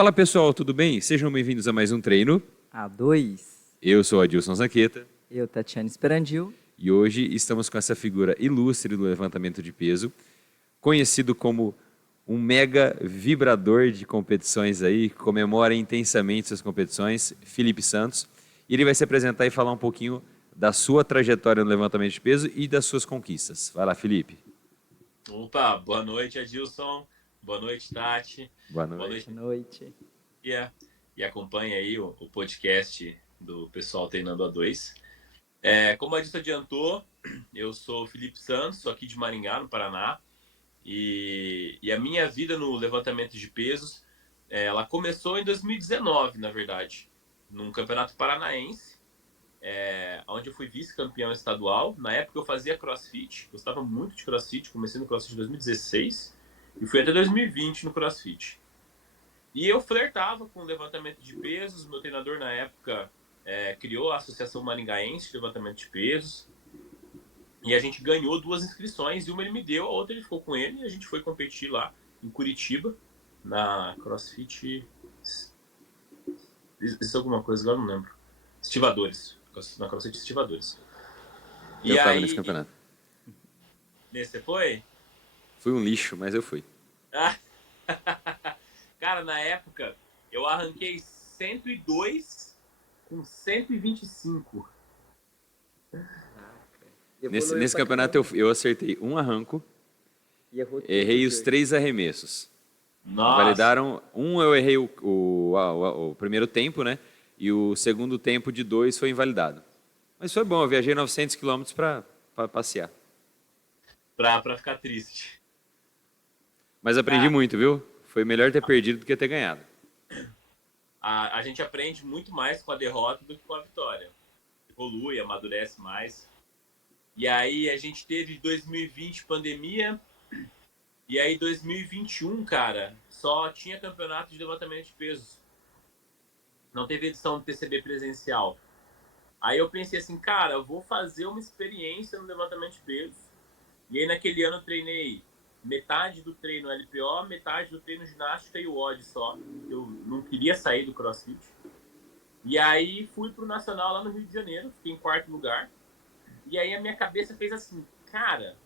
Fala pessoal, tudo bem? Sejam bem-vindos a mais um treino. A2. Eu sou Adilson Zanqueta Eu, Tatiana Esperandil. e hoje estamos com essa figura ilustre do levantamento de peso, conhecido como um mega vibrador de competições aí, que comemora intensamente suas competições, Felipe Santos. E ele vai se apresentar e falar um pouquinho da sua trajetória no levantamento de peso e das suas conquistas. Vai lá, Felipe. Opa, boa noite, Adilson. Boa noite, Tati. Boa Boa noite. noite, Boa noite. Bia. E acompanha aí o podcast do pessoal Treinando A2. Como a Adilson adiantou, eu sou o Felipe Santos, sou aqui de Maringá, no Paraná. E a minha vida no levantamento de pesos, ela começou em 2019, na verdade, num campeonato paranaense, onde eu fui vice-campeão estadual. Na época eu fazia crossfit, gostava muito de crossfit, comecei no crossfit em 2016 e fui até 2020 no crossfit. E eu flertava com o levantamento de pesos. Meu treinador na época criou a Associação Maringaense de Levantamento de Pesos e a gente ganhou 2 inscrições, e uma ele me deu, a outra ele ficou com ele, e a gente foi competir lá em Curitiba na CrossFit, isso é alguma coisa, agora não lembro, Estivadores, na CrossFit Estivadores. Eu estava nesse campeonato. Nesse você foi? Fui um lixo, mas eu fui. Cara, na época eu arranquei 102 com 125. Nesse campeonato eu acertei um arranco, errei os 3 arremessos. Nossa. Validaram, eu errei o primeiro tempo, né? E o segundo tempo de 2 foi invalidado. Mas foi bom, eu viajei 900 quilômetros para passear. Pra ficar triste. Mas aprendi muito, viu? Foi melhor ter perdido do que ter ganhado. A gente aprende muito mais com a derrota do que com a vitória. Evolui, amadurece mais. E aí a gente teve 2020 pandemia, e aí 2021, cara, só tinha campeonato de levantamento de pesos. Não teve edição do TCB presencial. Aí eu pensei assim, cara, eu vou fazer uma experiência no levantamento de pesos. E aí naquele ano eu treinei metade do treino LPO, metade do treino ginástica e o WOD só. Eu não queria sair do CrossFit. E aí fui pro Nacional lá no Rio de Janeiro, fiquei em 4º lugar. E aí a minha cabeça fez assim, cara,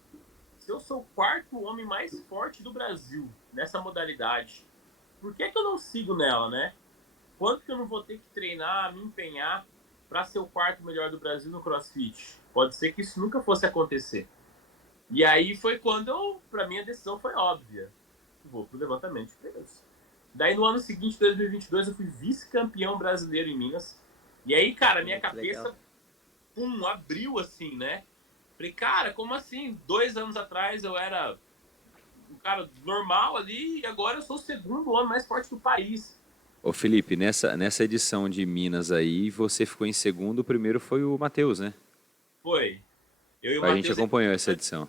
se eu sou o 4º homem mais forte do Brasil nessa modalidade, por que eu não sigo nela, né? Quanto que eu não vou ter que treinar, me empenhar para ser o 4º melhor do Brasil no CrossFit? Pode ser que isso nunca fosse acontecer. E aí foi quando, para mim, a decisão foi óbvia. Vou pro levantamento de peso. Daí no ano seguinte, 2022, eu fui vice-campeão brasileiro em Minas. E aí, cara, minha cabeça abriu assim, né? Falei, cara, como assim? 2 anos atrás eu era um cara normal ali, e agora eu sou o 2º homem mais forte do país. Ô Felipe, nessa edição de Minas aí, você ficou em segundo, o primeiro foi o Matheus, né? Foi. Eu e o A Matheus, gente acompanhou essa edição.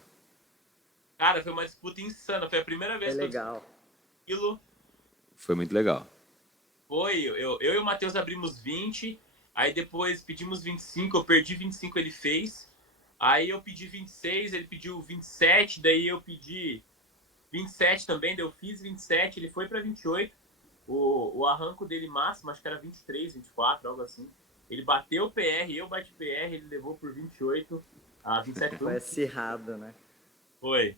Cara, foi uma disputa insana. Foi a primeira vez que legal. eu aquilo. Foi muito legal. Foi, eu e o Matheus abrimos 20, aí depois pedimos 25, eu perdi 25, ele fez. Aí eu pedi 26, ele pediu 27, daí eu pedi 27 também, daí eu fiz 27, ele foi para 28. O arranco dele máximo, acho que era 23, 24, algo assim. Ele bateu o PR, eu bati PR, ele levou por 28. A 27 foi acirrado, né? Foi.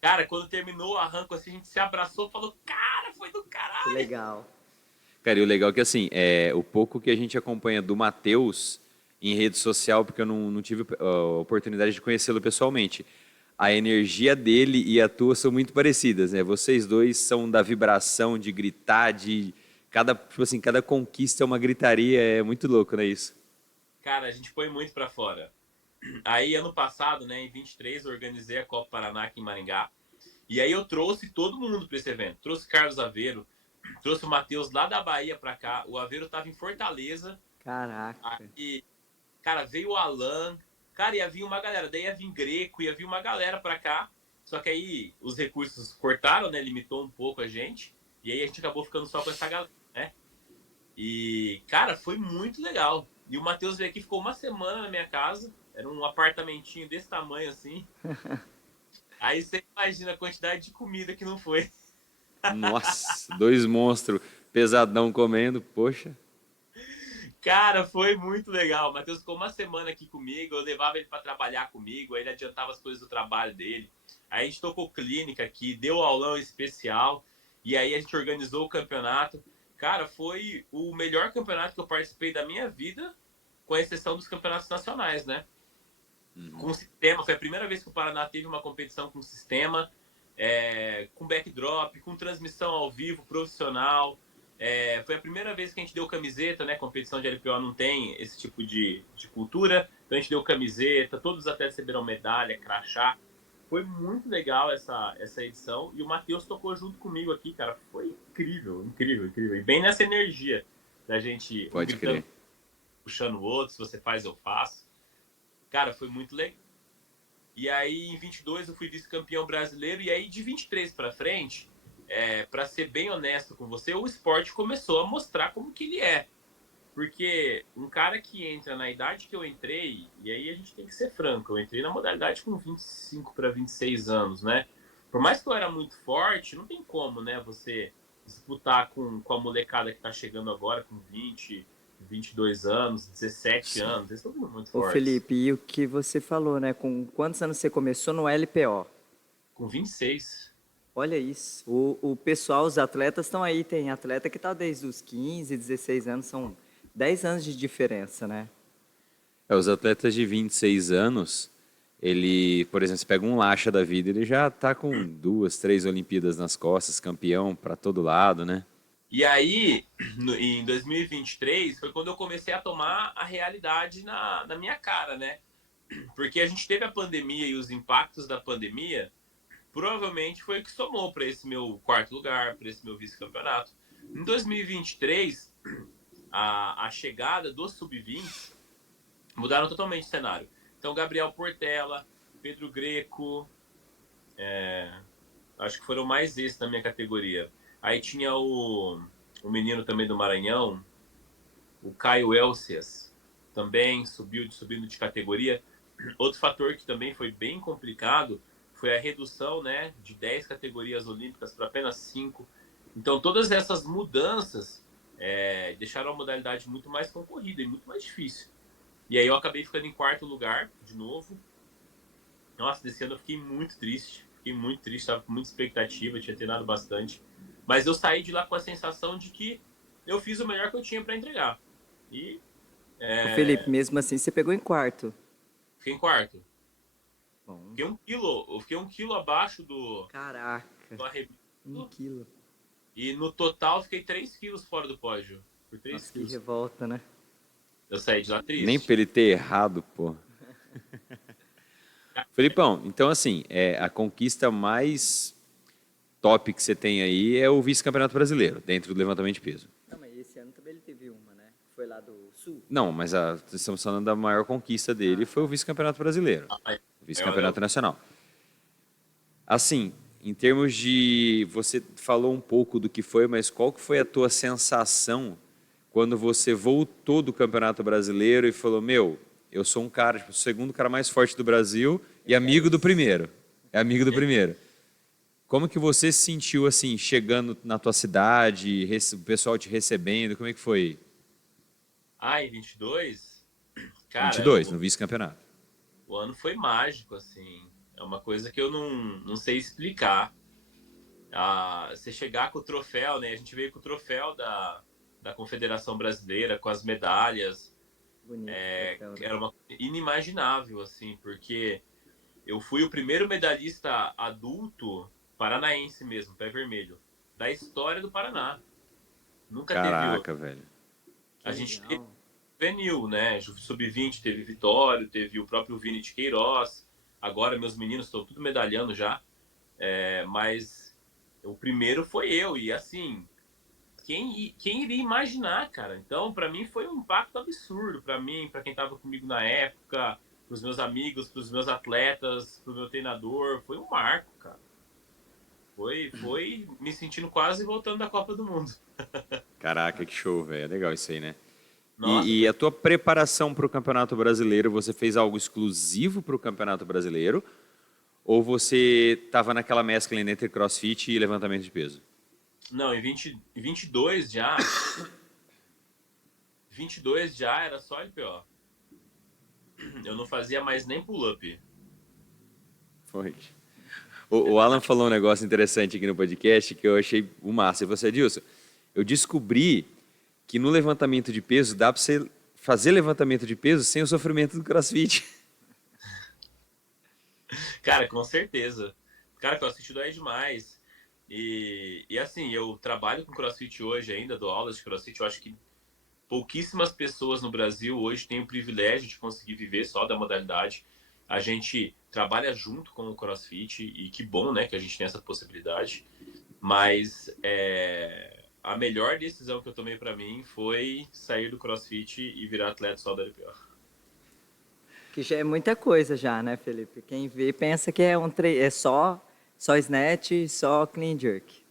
Cara, quando terminou o arranco, assim, a gente se abraçou e falou, cara, foi do caralho. Que legal. Cara, e o legal é que, assim, o pouco que a gente acompanha do Matheus em rede social, porque eu não tive a oportunidade de conhecê-lo pessoalmente, a energia dele e a tua são muito parecidas, né? Vocês dois são da vibração, de gritar, cada conquista é uma gritaria, é muito louco, não é isso? Cara, a gente põe muito pra fora. Aí, ano passado, né, em 23, eu organizei a Copa Paraná aqui em Maringá. E aí eu trouxe todo mundo para esse evento. Trouxe Carlos Aveiro, trouxe o Matheus lá da Bahia pra cá. O Aveiro tava em Fortaleza. Caraca. Aí, cara, veio o Alan. Cara, ia vir uma galera. Daí ia vir Greco, ia vir uma galera pra cá. Só que aí os recursos cortaram, né? Limitou um pouco a gente. E aí a gente acabou ficando só com essa galera, né? E, cara, foi muito legal. E o Matheus veio aqui, ficou uma semana na minha casa. Era um apartamentinho desse tamanho, assim. Aí você imagina a quantidade de comida que não foi. Nossa, 2 monstros. Pesadão comendo, poxa. Cara, foi muito legal. O Matheus ficou uma semana aqui comigo, eu levava ele para trabalhar comigo, aí ele adiantava as coisas do trabalho dele. Aí a gente tocou clínica aqui, deu aulão especial, e aí a gente organizou o campeonato. Cara, foi o melhor campeonato que eu participei da minha vida, com exceção dos campeonatos nacionais, né? Com sistema, foi a primeira vez que o Paraná teve uma competição com sistema, com backdrop, com transmissão ao vivo, profissional. Foi a primeira vez que a gente deu camiseta, né? Competição de LPO não tem esse tipo de cultura, então a gente deu camiseta, todos os atletas receberam medalha, crachá. Foi muito legal essa edição, e o Matheus tocou junto comigo aqui, cara. Foi incrível, incrível, incrível. E bem nessa energia da gente Pode crer. puxando o outro, se você faz, eu faço. Cara, foi muito legal. E aí, em 22, eu fui vice-campeão brasileiro. E aí, de 23 para frente, para ser bem honesto com você, o esporte começou a mostrar como que ele é. Porque um cara que entra na idade que eu entrei, e aí a gente tem que ser franco, eu entrei na modalidade com 25 para 26 anos, né? Por mais que eu era muito forte, não tem como, né? Você disputar com a molecada que tá chegando agora, com 20, 22 anos, 17 anos, eles estão muito Ô, fortes. Felipe, e o que você falou, né? Com quantos anos você começou no LPO? Com 26. Olha isso. O pessoal, os atletas estão aí. Tem atleta que está desde os 15, 16 anos. São 10 anos de diferença, né? Os atletas de 26 anos, ele, por exemplo, se pega um Lacha da vida, ele já tá com 2, 3 Olimpíadas nas costas, campeão para todo lado, né? E aí, em 2023, foi quando eu comecei a tomar a realidade na minha cara, né? Porque a gente teve a pandemia e os impactos da pandemia, provavelmente foi o que somou para esse meu quarto lugar, para esse meu vice-campeonato. Em 2023, a chegada dos sub-20 mudaram totalmente o cenário. Então, Gabriel Portela, Pedro Greco, acho que foram mais esses na minha categoria. Aí tinha o menino também do Maranhão, o Caio Elcias, também subindo de categoria. Outro fator que também foi bem complicado foi a redução, né, de 10 categorias olímpicas para apenas 5. Então, todas essas mudanças deixaram a modalidade muito mais concorrida e muito mais difícil. E aí eu acabei ficando em quarto lugar, de novo. Nossa, desse ano eu fiquei muito triste. Estava com muita expectativa, tinha treinado bastante. Mas eu saí de lá com a sensação de que eu fiz o melhor que eu tinha para entregar. E Ô, Felipe, mesmo assim, você pegou em quarto. fiquei em quarto. Bom, Eu fiquei 1 quilo abaixo do caraca, arremesso. 1 quilo. E no total fiquei 3 quilos fora do pódio. Por 3 Nossa, que quilos. revolta, né? Eu saí de lá triste. Nem pra ele ter errado, pô. Felipão, então assim, a conquista mais top que você tem aí é o vice-campeonato brasileiro, dentro do levantamento de peso. Não, mas esse ano também ele teve uma, né? Foi lá do Sul. Não, mas estamos falando da maior conquista dele, foi o vice-campeonato brasileiro, o vice-campeonato nacional. Assim, em termos de... Você falou um pouco do que foi, mas qual que foi a tua sensação quando você voltou do Campeonato Brasileiro e falou, meu, eu sou um cara, tipo, o segundo cara mais forte do Brasil e amigo do primeiro. É amigo do primeiro. Como que você se sentiu, assim, chegando na tua cidade, o pessoal te recebendo, como é que foi? Em 22, cara, 22, no vice-campeonato. o ano foi mágico, assim. É uma coisa que eu não sei explicar. Você chegar com o troféu, né? A gente veio com o troféu da Confederação Brasileira, com as medalhas. Bonito. troféu, né? Era uma coisa inimaginável, assim, porque eu fui o primeiro medalhista adulto paranaense mesmo, pé vermelho, da história do Paraná. Nunca teve outro. Caraca, velho. A Que gente teve legal. juvenil, né? Sub-20 teve Vitório, teve o próprio Vini de Queiroz. Agora meus meninos estão tudo medalhando já. Mas o primeiro foi eu. E assim, quem iria imaginar, cara? Então, para mim foi um impacto absurdo. Para mim, para quem estava comigo na época, para os meus amigos, para os meus atletas, para o meu treinador. Foi um marco, cara. Foi me sentindo quase voltando da Copa do Mundo. Caraca, que show, velho. É legal isso aí, né? Nossa, E a tua preparação para o Campeonato Brasileiro, você fez algo exclusivo para o Campeonato Brasileiro? Ou você estava naquela mescla entre CrossFit e levantamento de peso? Não, em 22 já. 22 já era só LPO. Eu não fazia mais nem pull-up. Foi. O Alan falou um negócio interessante aqui no podcast que eu achei o massa. E você, Edilson, eu descobri que no levantamento de peso dá para você fazer levantamento de peso sem o sofrimento do CrossFit. Cara, com certeza. Cara, CrossFit dói demais. E assim, eu trabalho com CrossFit hoje ainda, dou aulas de CrossFit. Eu acho que pouquíssimas pessoas no Brasil hoje têm o privilégio de conseguir viver só da modalidade. A gente trabalha junto com o CrossFit e que bom, né, que a gente tem essa possibilidade. Mas a melhor decisão que eu tomei para mim foi sair do CrossFit e virar atleta só da LPO. Que já é muita coisa já, né, Felipe? Quem vê pensa que é só snatch, só clean jerk.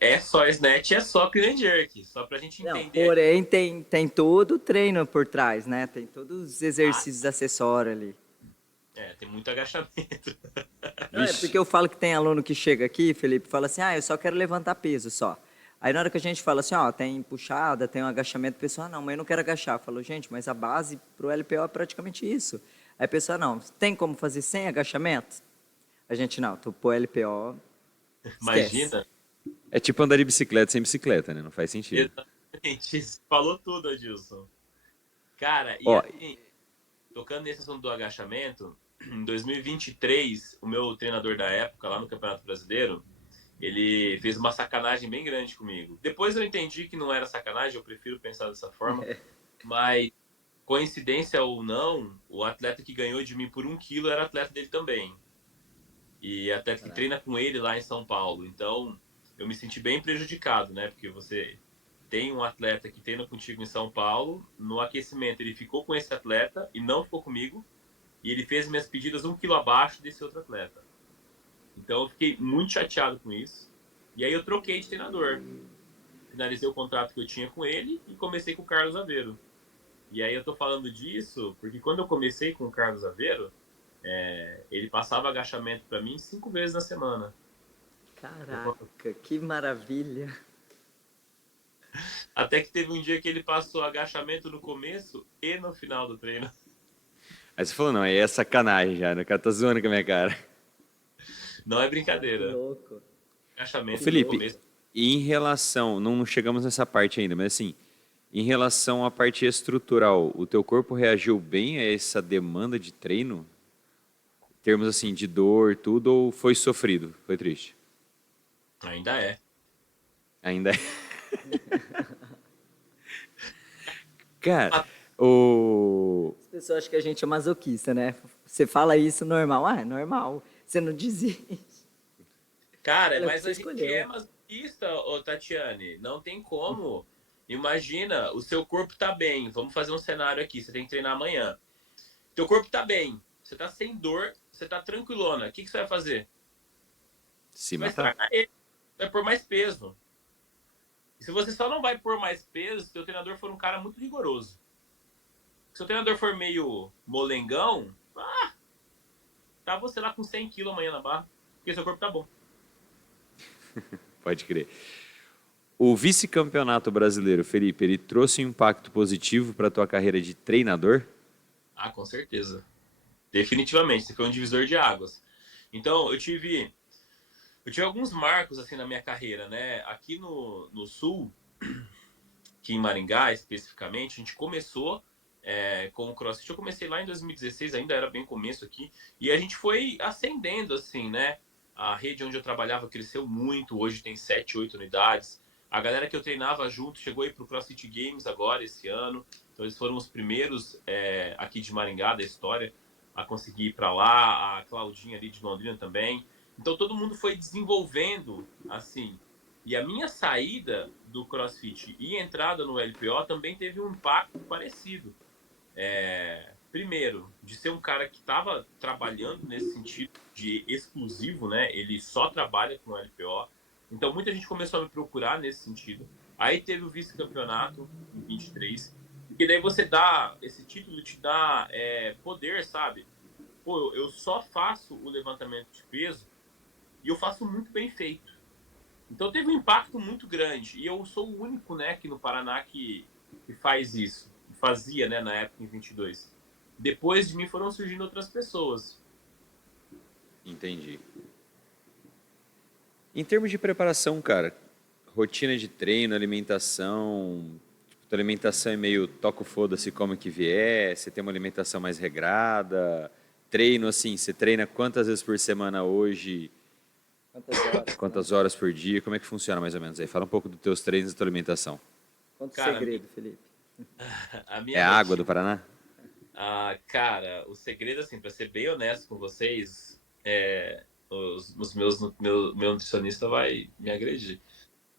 É só snatch, é só clean and jerk, só pra gente Não, entender. porém tem todo o treino por trás, né? Tem todos os Ah, exercícios acessórios ali. tem muito agachamento. Não, é Vixe. porque eu falo que tem aluno que chega aqui, Felipe, fala assim, eu só quero levantar peso só. Aí na hora que a gente fala assim, tem puxada, tem um agachamento, a pessoa, não, mas eu não quero agachar. Eu falo, gente, mas a base pro LPO é praticamente isso. Aí a pessoa, não, tem como fazer sem agachamento? A gente, não, tu pô LPO, esquece. Imagina. É tipo andar de bicicleta sem bicicleta, né? Não faz sentido. Exatamente. Falou tudo, Adilson. Cara, e Ó, assim, tocando nesse assunto do agachamento, em 2023, o meu treinador da época, lá no Campeonato Brasileiro, ele fez uma sacanagem bem grande comigo. Depois eu entendi que não era sacanagem, eu prefiro pensar dessa forma, mas coincidência ou não, o atleta que ganhou de mim por 1 quilo era atleta dele também. E atleta que treina com ele lá em São Paulo. Então, eu me senti bem prejudicado, né? Porque você tem um atleta que treina contigo em São Paulo, no aquecimento ele ficou com esse atleta e não ficou comigo, e ele fez minhas pedidas 1 quilo abaixo desse outro atleta. Então eu fiquei muito chateado com isso. E aí eu troquei de treinador. Finalizei o contrato que eu tinha com ele e comecei com o Carlos Aveiro. E aí eu tô falando disso porque quando eu comecei com o Carlos Aveiro, ele passava agachamento para mim 5 vezes na semana. Caraca, que maravilha. Até que teve um dia que ele passou agachamento no começo e no final do treino. aí você falou, não, aí é sacanagem já, né? O cara tá zoando com a minha cara. Não é Que brincadeira. louco. Ô Agachamento no Felipe, começo. e em relação, não chegamos nessa parte ainda, mas assim, em relação à parte estrutural, o teu corpo reagiu bem a essa demanda de treino? Em termos assim, de dor, tudo, ou foi sofrido? Foi triste? Ainda é. Ainda é. Cara, o... As pessoas acham que a gente é masoquista, né? Você fala isso normal. É normal. Você não desiste. Cara, Olha o que mas você a gente é escolheu. masoquista, ô Tatiane. Não tem como. Imagina, o seu corpo tá bem. Vamos fazer um cenário aqui. Você tem que treinar amanhã. Teu corpo tá bem. Você tá sem dor. Você tá tranquilona. O que você vai fazer? Se Você vai matar? estragar ele. Vai pôr mais peso. E se você só não vai pôr mais peso se o treinador for um cara muito rigoroso. Se o treinador for meio molengão, tá você lá com 100 quilos amanhã na barra. Porque seu corpo tá bom. Pode crer. O vice-campeonato brasileiro, Felipe, ele trouxe um impacto positivo para a tua carreira de treinador? Ah, com certeza. Definitivamente. Você foi um divisor de águas. Então, eu tive alguns marcos assim na minha carreira, né? Aqui no Sul, aqui em Maringá especificamente, a gente começou com o CrossFit. Eu comecei lá em 2016, ainda era bem começo aqui, e a gente foi ascendendo assim, né? A rede onde eu trabalhava cresceu muito, hoje tem 7, 8 unidades. A galera que eu treinava junto chegou aí pro CrossFit Games agora, esse ano. Então eles foram os primeiros aqui de Maringá da história a conseguir ir para lá, a Claudinha ali de Londrina também. Então todo mundo foi desenvolvendo assim. E a minha saída do CrossFit e entrada no LPO também teve um impacto parecido. Primeiro, de ser um cara que estava trabalhando nesse sentido de exclusivo, né? Ele só trabalha com o LPO. Então muita gente começou a me procurar nesse sentido. Aí teve o vice-campeonato em 23, porque daí você dá, esse título te dá poder, sabe? Eu só faço o levantamento de peso e eu faço muito bem feito. Então teve um impacto muito grande. E eu sou o único, né, aqui no Paraná que faz isso. Que fazia, né, na época, em 22. Depois de mim foram surgindo outras pessoas. Entendi. Em termos de preparação, cara, rotina de treino, alimentação, tipo, tua alimentação é meio toca o foda-se como que vier, você tem uma alimentação mais regrada, treino assim, você treina quantas vezes por semana hoje, Quantas horas, né? quantas horas por dia, como é que funciona mais ou menos aí? Fala um pouco dos teus treinos e da tua alimentação. Conta o Cara, segredo, Felipe. a É minha a água do rotina. Paraná? Cara, o segredo, assim, pra ser bem honesto com vocês, os meus, meu nutricionista vai me agredir.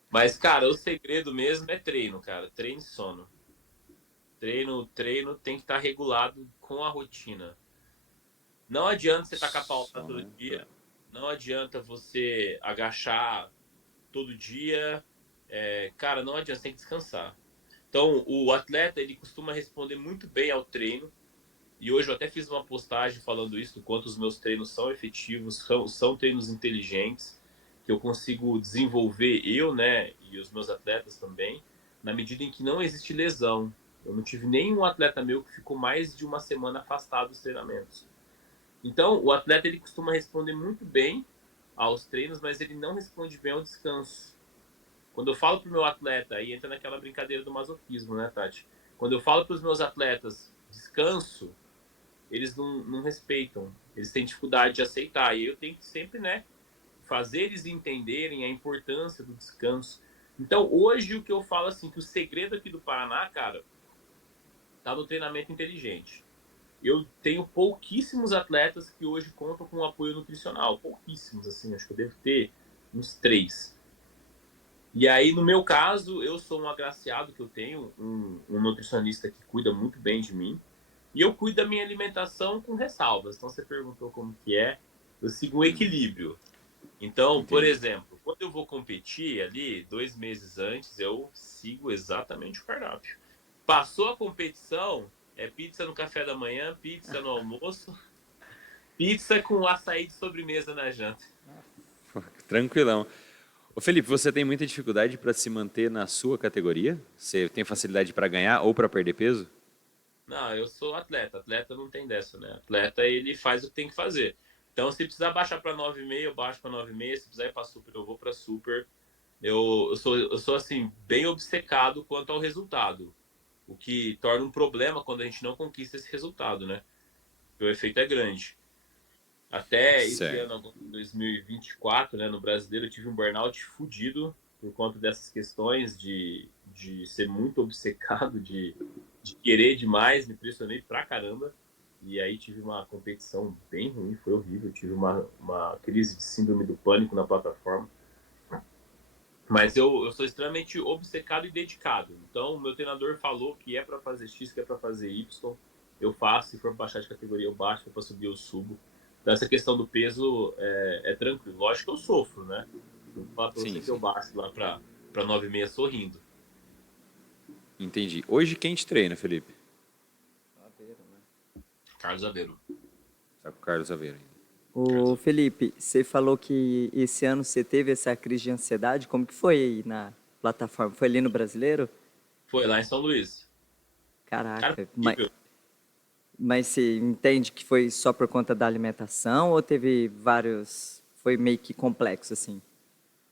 Mas, cara, o segredo mesmo é treino, cara. Treino e sono. Treino tem que estar regulado com a rotina. Não adianta você tacar pauta todo Sono, tá. dia. Não adianta você agachar todo dia. Cara, não adianta, você tem que descansar. Então, o atleta, ele costuma responder muito bem ao treino. E hoje eu até fiz uma postagem falando isso, do quanto os meus treinos são efetivos, são treinos inteligentes, que eu consigo desenvolver eu, né, e os meus atletas também, na medida em que não existe lesão. Eu não tive nenhum atleta meu que ficou mais de uma semana afastado dos treinamentos. Então, o atleta ele costuma responder muito bem aos treinos, mas ele não responde bem ao descanso. Quando eu falo para o meu atleta, aí entra naquela brincadeira do masoquismo, né, Tati? Quando eu falo para os meus atletas descanso, eles não respeitam, eles têm dificuldade de aceitar. E eu tenho que sempre, né, fazer eles entenderem a importância do descanso. Então, hoje, o que eu falo assim, que o segredo aqui do Paraná, cara, tá no treinamento inteligente. Eu tenho pouquíssimos atletas que hoje contam com apoio nutricional. Pouquíssimos, assim, acho que eu devo ter uns três. E aí, no meu caso, eu sou um agraciado que eu tenho um nutricionista que cuida muito bem de mim. E eu cuido da minha alimentação com ressalvas. Então, você perguntou como que é. Eu sigo um Uhum, equilíbrio. Então, por entendi. exemplo, quando eu vou competir ali, 2 meses antes, eu sigo exatamente o cardápio. Passou a competição, é pizza no café da manhã, pizza no almoço, pizza com açaí de sobremesa na janta. Tranquilão. Ô Felipe, você tem muita dificuldade para se manter na sua categoria? Você tem facilidade para ganhar ou para perder peso? Não, eu sou atleta. Atleta não tem dessa, né? Atleta, ele faz o que tem que fazer. Então, se precisar baixar para 9,5, eu baixo para 9,5. Se precisar ir para super, eu vou para super. Eu sou, assim, bem obcecado quanto ao resultado. O que torna um problema quando a gente não conquista esse resultado, né? Porque o efeito é grande. Até esse Certo. ano, agora, em 2024, né, no brasileiro, eu tive um burnout fudido por conta dessas questões de ser muito obcecado, de querer demais, me pressionei pra caramba. E aí tive uma competição bem ruim, foi horrível. Tive uma crise de síndrome do pânico na plataforma. Mas eu sou extremamente obcecado e dedicado. Então, o meu treinador falou que é para fazer X, que é para fazer Y. Eu faço, se for pra baixar de categoria, eu baixo, se for para subir, eu subo. Então, essa questão do peso é tranquilo. Lógico que eu sofro, né? Não vou falar para você Sim, que eu sim. baixo lá para 9,6 sorrindo. Entendi. Hoje quem te treina, Felipe? Carlos Aveiro. Tá com o Carlos Aveiro ainda. Carlos Ô, Aveiro. Felipe, você falou que esse ano você teve essa crise de ansiedade. Como que foi aí na plataforma? Foi ali no Brasileiro? Foi lá em São Luís. Cara, Caraca, foi horrível. mas você entende que foi só por conta da alimentação ou teve vários. Foi meio que complexo, assim?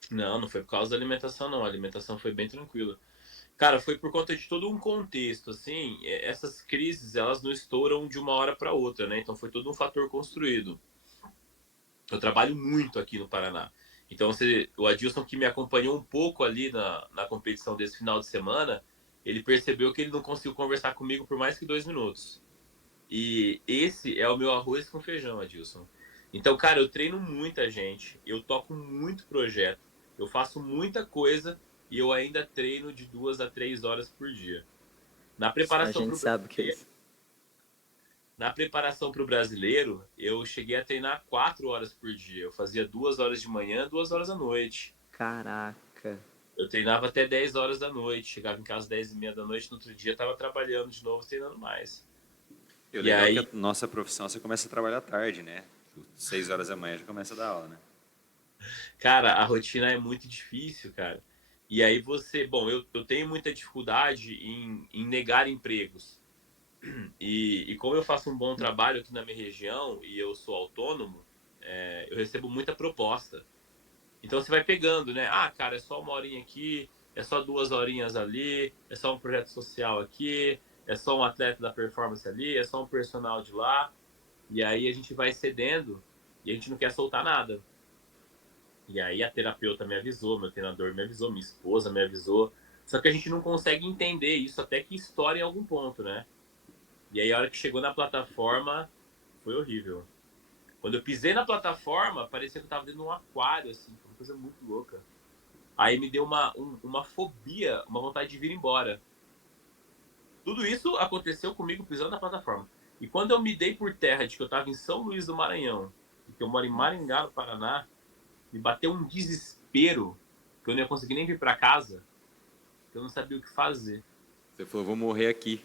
Não foi por causa da alimentação, não. A alimentação foi bem tranquila. Cara, foi por conta de todo um contexto, assim, essas crises, elas não estouram de uma hora para outra, né? Então foi todo um fator construído. Eu trabalho muito aqui no Paraná. Então o Adilson que me acompanhou um pouco ali na competição desse final de semana, ele percebeu que ele não conseguiu conversar comigo por mais que 2 minutos. E esse é o meu arroz com feijão, Adilson. Então, cara, eu treino muita gente, eu toco muito projeto, eu faço muita coisa e eu ainda treino de 2 a 3 horas por dia. Na A preparação para gente o sabe que é brasileiro, isso. na preparação para o brasileiro, eu cheguei a treinar 4 horas por dia. Eu fazia 2 horas de manhã, 2 horas à noite. Caraca. Eu treinava até 10 horas da noite. Chegava em casa 10h30 da noite. No outro dia, estava trabalhando de novo, treinando mais. E o E legal é que aí, a nossa profissão você começa a trabalhar tarde, né? 6 horas da manhã já começa a dar aula, né? Cara, a rotina é muito difícil, cara. E aí você, bom, eu tenho muita dificuldade em negar empregos. E como eu faço um bom trabalho aqui na minha região e eu sou autônomo, eu recebo muita proposta. Então você vai pegando, né? Ah, cara, é só uma horinha aqui, é só 2 horinhas ali, é só um projeto social aqui, é só um atleta da performance ali, é só um personal de lá. E aí a gente vai cedendo e a gente não quer soltar nada. E aí a terapeuta me avisou, meu treinador me avisou, minha esposa me avisou. Só que a gente não consegue entender isso até que estoura em algum ponto, né? E aí a hora que chegou na plataforma, foi horrível. Quando eu pisei na plataforma, parecia que eu tava dentro de um aquário, assim, uma coisa muito louca. Aí me deu uma fobia, uma vontade de vir embora. Tudo isso aconteceu comigo pisando na plataforma. E quando eu me dei por terra de que eu tava em São Luís do Maranhão, e que eu moro em Maringá, no Paraná, me bateu um desespero que eu não ia conseguir nem vir para casa, que eu não sabia o que fazer. Você falou, vou morrer aqui.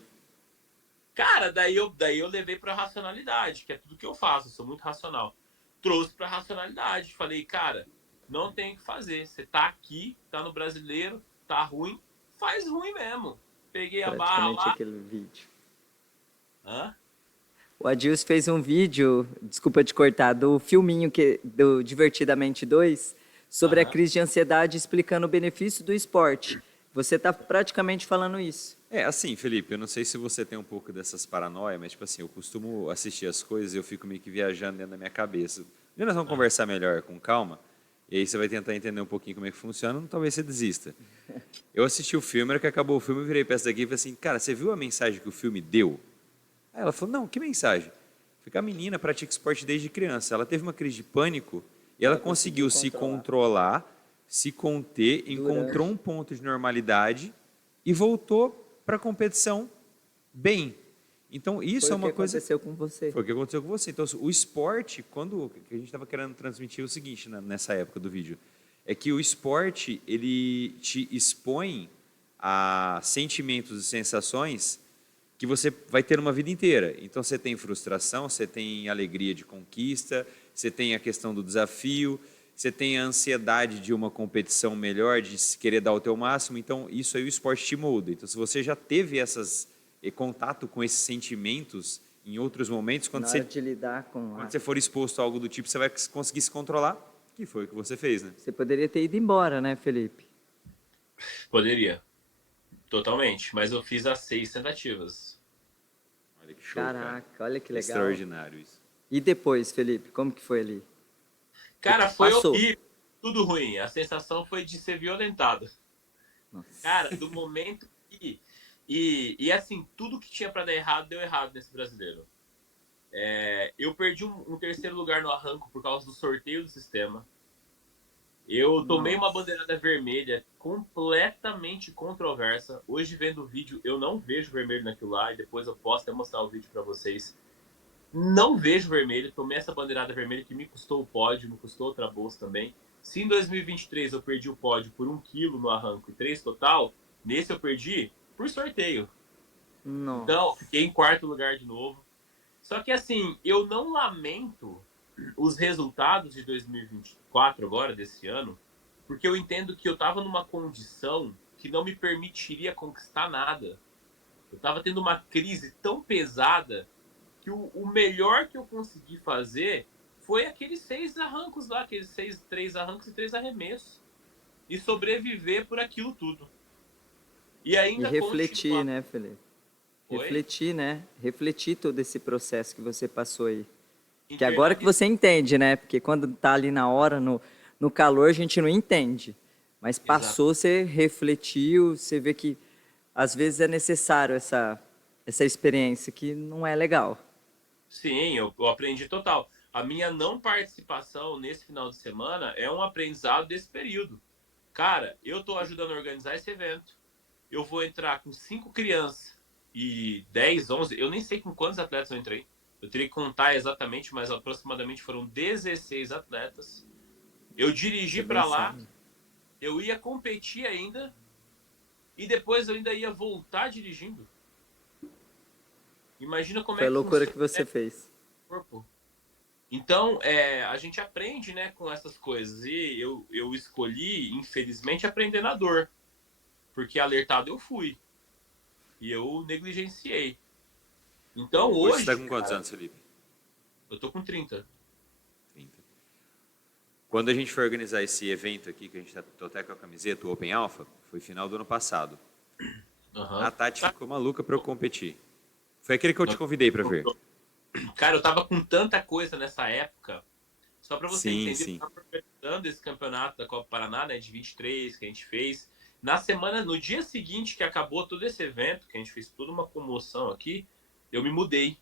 Cara, daí eu levei pra racionalidade, que é tudo que eu faço, eu sou muito racional. Trouxe pra racionalidade, falei, cara, não tem o que fazer. Você tá aqui, tá no brasileiro, tá ruim, faz ruim mesmo. Peguei a barra Praticamente lá. aquele vídeo. Hã? O Adilson fez um vídeo, desculpa te cortar, do filminho do Divertidamente 2, sobre a Aham. crise de ansiedade, explicando o benefício do esporte. Você está praticamente falando isso. É, assim, Felipe, eu não sei se você tem um pouco dessas paranoias, mas, tipo assim, eu costumo assistir as coisas e eu fico meio que viajando dentro da minha cabeça. E nós vamos Aham. conversar melhor, com calma, e aí você vai tentar entender um pouquinho como é que funciona, talvez você desista. Eu assisti o filme, era que acabou o filme, eu virei pra essa daqui e falei assim, cara, você viu a mensagem que o filme deu? Aí ela falou, não, que mensagem? Fica a menina pratica esporte desde criança, ela teve uma crise de pânico e ela Ela conseguiu conseguiu se controlar. controlar, se conter, encontrou Durante. um ponto de normalidade e voltou para a competição bem. Então, isso Foi é o que uma coisa. aconteceu com você. Foi o que aconteceu com você. Então, o esporte, quando que a gente estava querendo transmitir o seguinte nessa época do vídeo, é que o esporte ele te expõe a sentimentos e sensações que você vai ter uma vida inteira. Então, você tem frustração, você tem alegria de conquista, você tem a questão do desafio, você tem a ansiedade de uma competição melhor, de querer dar o teu máximo. Então, isso aí o esporte te molda. Então, se você já teve contato com esses sentimentos em outros momentos, Na hora de lidar com quando você for exposto a algo do tipo, você vai conseguir se controlar, que foi o que você fez, né? Você poderia ter ido embora, né, Felipe? Poderia, totalmente. Mas eu fiz as 6 tentativas. Olha que show, cara. Caraca, olha que legal. Extraordinário isso. E depois, Felipe, como que foi ali? Cara, foi Passou. horrível. Tudo ruim. A sensação foi de ser violentado. Nossa. Cara, do momento que. E assim, tudo que tinha pra dar errado, deu errado nesse brasileiro. Eu perdi um terceiro lugar no arranco por causa do sorteio do sistema. Eu tomei uma Nossa. bandeirada vermelha completamente controversa. Hoje, vendo o vídeo, eu não vejo vermelho naquilo lá. E depois eu posso até mostrar o vídeo pra vocês. Não vejo vermelho. Tomei essa bandeirada vermelha que me custou o pódio, me custou outra bolsa também. Se em 2023 eu perdi o pódio por 1 quilo no arranco e 3 total, nesse eu perdi por sorteio. Então, Nossa. fiquei em quarto lugar de novo. Só que assim, eu não lamento os resultados de 2024 agora, desse ano, porque eu entendo que eu estava numa condição que não me permitiria conquistar nada. Eu estava tendo uma crise tão pesada que o melhor que eu consegui fazer foi aqueles 6 arrancos lá, aqueles 3 arrancos e 3 arremessos. E sobreviver por aquilo tudo. E E ainda refletir, continuar. né, Felipe? Oi? Refletir, né? Refletir todo esse processo que você passou aí. Que agora que Internalizar. você entende, né? Porque quando tá ali na hora, no calor, a gente não entende. Mas Exato. passou, você refletiu, você vê que às vezes é necessário essa experiência que não é legal. Sim, eu aprendi total. A minha não participação nesse final de semana é um aprendizado desse período. Cara, eu estou ajudando a organizar esse evento. Eu vou entrar com 5 crianças e 10, 11. Eu nem sei com quantos atletas eu entrei. Eu teria que contar exatamente, mas aproximadamente foram 16 atletas. Eu dirigi Você bem para lá, sabe. eu ia competir ainda e depois eu ainda ia voltar dirigindo. Imagina como Foi é a que loucura funciona que você fez. o corpo. Então, a gente aprende, né, com essas coisas. E eu escolhi, infelizmente, aprender na dor. Porque alertado eu fui. E eu negligenciei. Então, Hoje você está hoje, com quantos cara, anos, Felipe? eu tô com 30. 30. Quando a gente foi organizar esse evento aqui, que a gente tá até com a camiseta, o Open Alpha, foi final do ano passado. A Aham. Tati ficou maluca para eu competir. Foi aquele que eu te convidei para ver. Cara, eu tava com tanta coisa nessa época. Só pra você Sim, entender, eu sim. tava organizando esse campeonato da Copa Paraná, né, de 23, que a gente fez. Na semana, no dia seguinte que acabou todo esse evento, que a gente fez toda uma comoção aqui, eu me mudei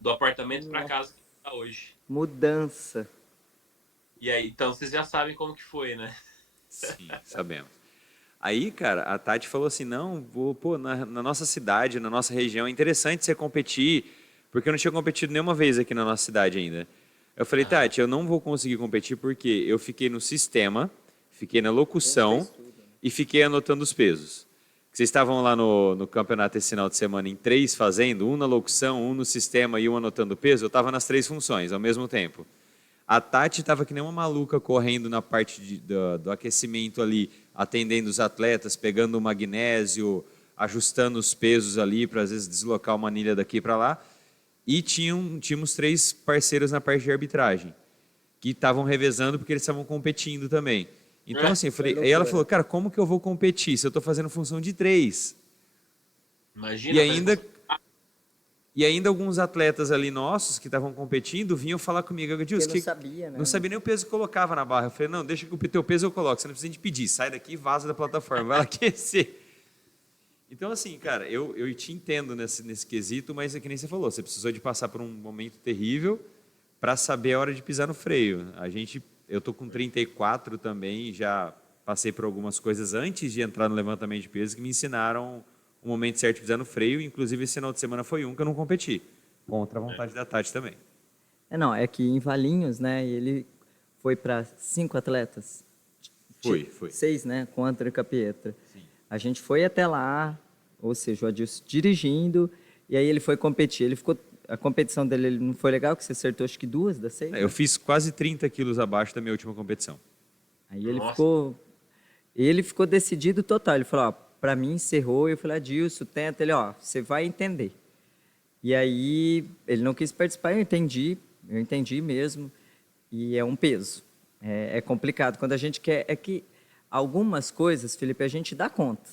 do apartamento pra Nó. casa que tá hoje. Mudança. E aí, então vocês já sabem como que foi, né? Sim, sabemos. Aí, cara, a Tati falou assim, não, pô, na nossa cidade, na nossa região, é interessante você competir, porque eu não tinha competido nenhuma vez aqui na nossa cidade ainda. Eu falei, Aham. Tati, eu não vou conseguir competir porque eu fiquei no sistema, fiquei na locução e fiquei anotando os pesos. Vocês estavam lá no campeonato esse final de semana em 3 fazendo, um na locução, um no sistema e um anotando o peso, eu estava nas 3 funções ao mesmo tempo. A Tati estava que nem uma maluca correndo na parte do aquecimento ali, atendendo os atletas, pegando o magnésio, ajustando os pesos ali para às vezes deslocar uma anilha daqui para lá. E tínhamos 3 parceiros na parte de arbitragem, que estavam revezando porque eles estavam competindo também. Então, assim, eu Foi falei, aí ela loucura. falou, cara, como que eu vou competir se eu estou fazendo função de 3? E Imagina fazer ainda função. E ainda alguns atletas ali nossos que estavam competindo vinham falar comigo, Porque Adilson, não que sabia, não né? sabia nem o peso que colocava na barra. Eu falei, não, deixa que o teu peso eu coloco, você não precisa de pedir, sai daqui e vaza da plataforma, vai lá aquecer. Então, assim, cara, eu te entendo nesse quesito, mas é que nem você falou, você precisou de passar por um momento terrível para saber a hora de pisar no freio. Eu tô com 34 também, já passei por algumas coisas antes de entrar no levantamento de peso que me ensinaram o momento certo de pisar no freio, inclusive esse final de semana foi um que eu não competi, contra a vontade da Tati também. Não, é que em Valinhos, né, ele foi para 5 atletas. Foi. 6, né, com o Antônio e com a Pietra. Sim. A gente foi até lá, ou seja, o Adilson dirigindo, e aí ele foi competir. A competição dele ele não foi legal, que você acertou acho que 2 das 6, Eu né? fiz quase 30 quilos abaixo da minha última competição. Aí Nossa. ele ficou decidido total. Ele falou, ó, pra mim encerrou. Eu falei, Adilson, tenta. Ele, ó, você vai entender. E aí ele não quis participar, eu entendi mesmo. E é um peso. É complicado. Quando a gente quer. É que algumas coisas, Felipe, a gente dá conta.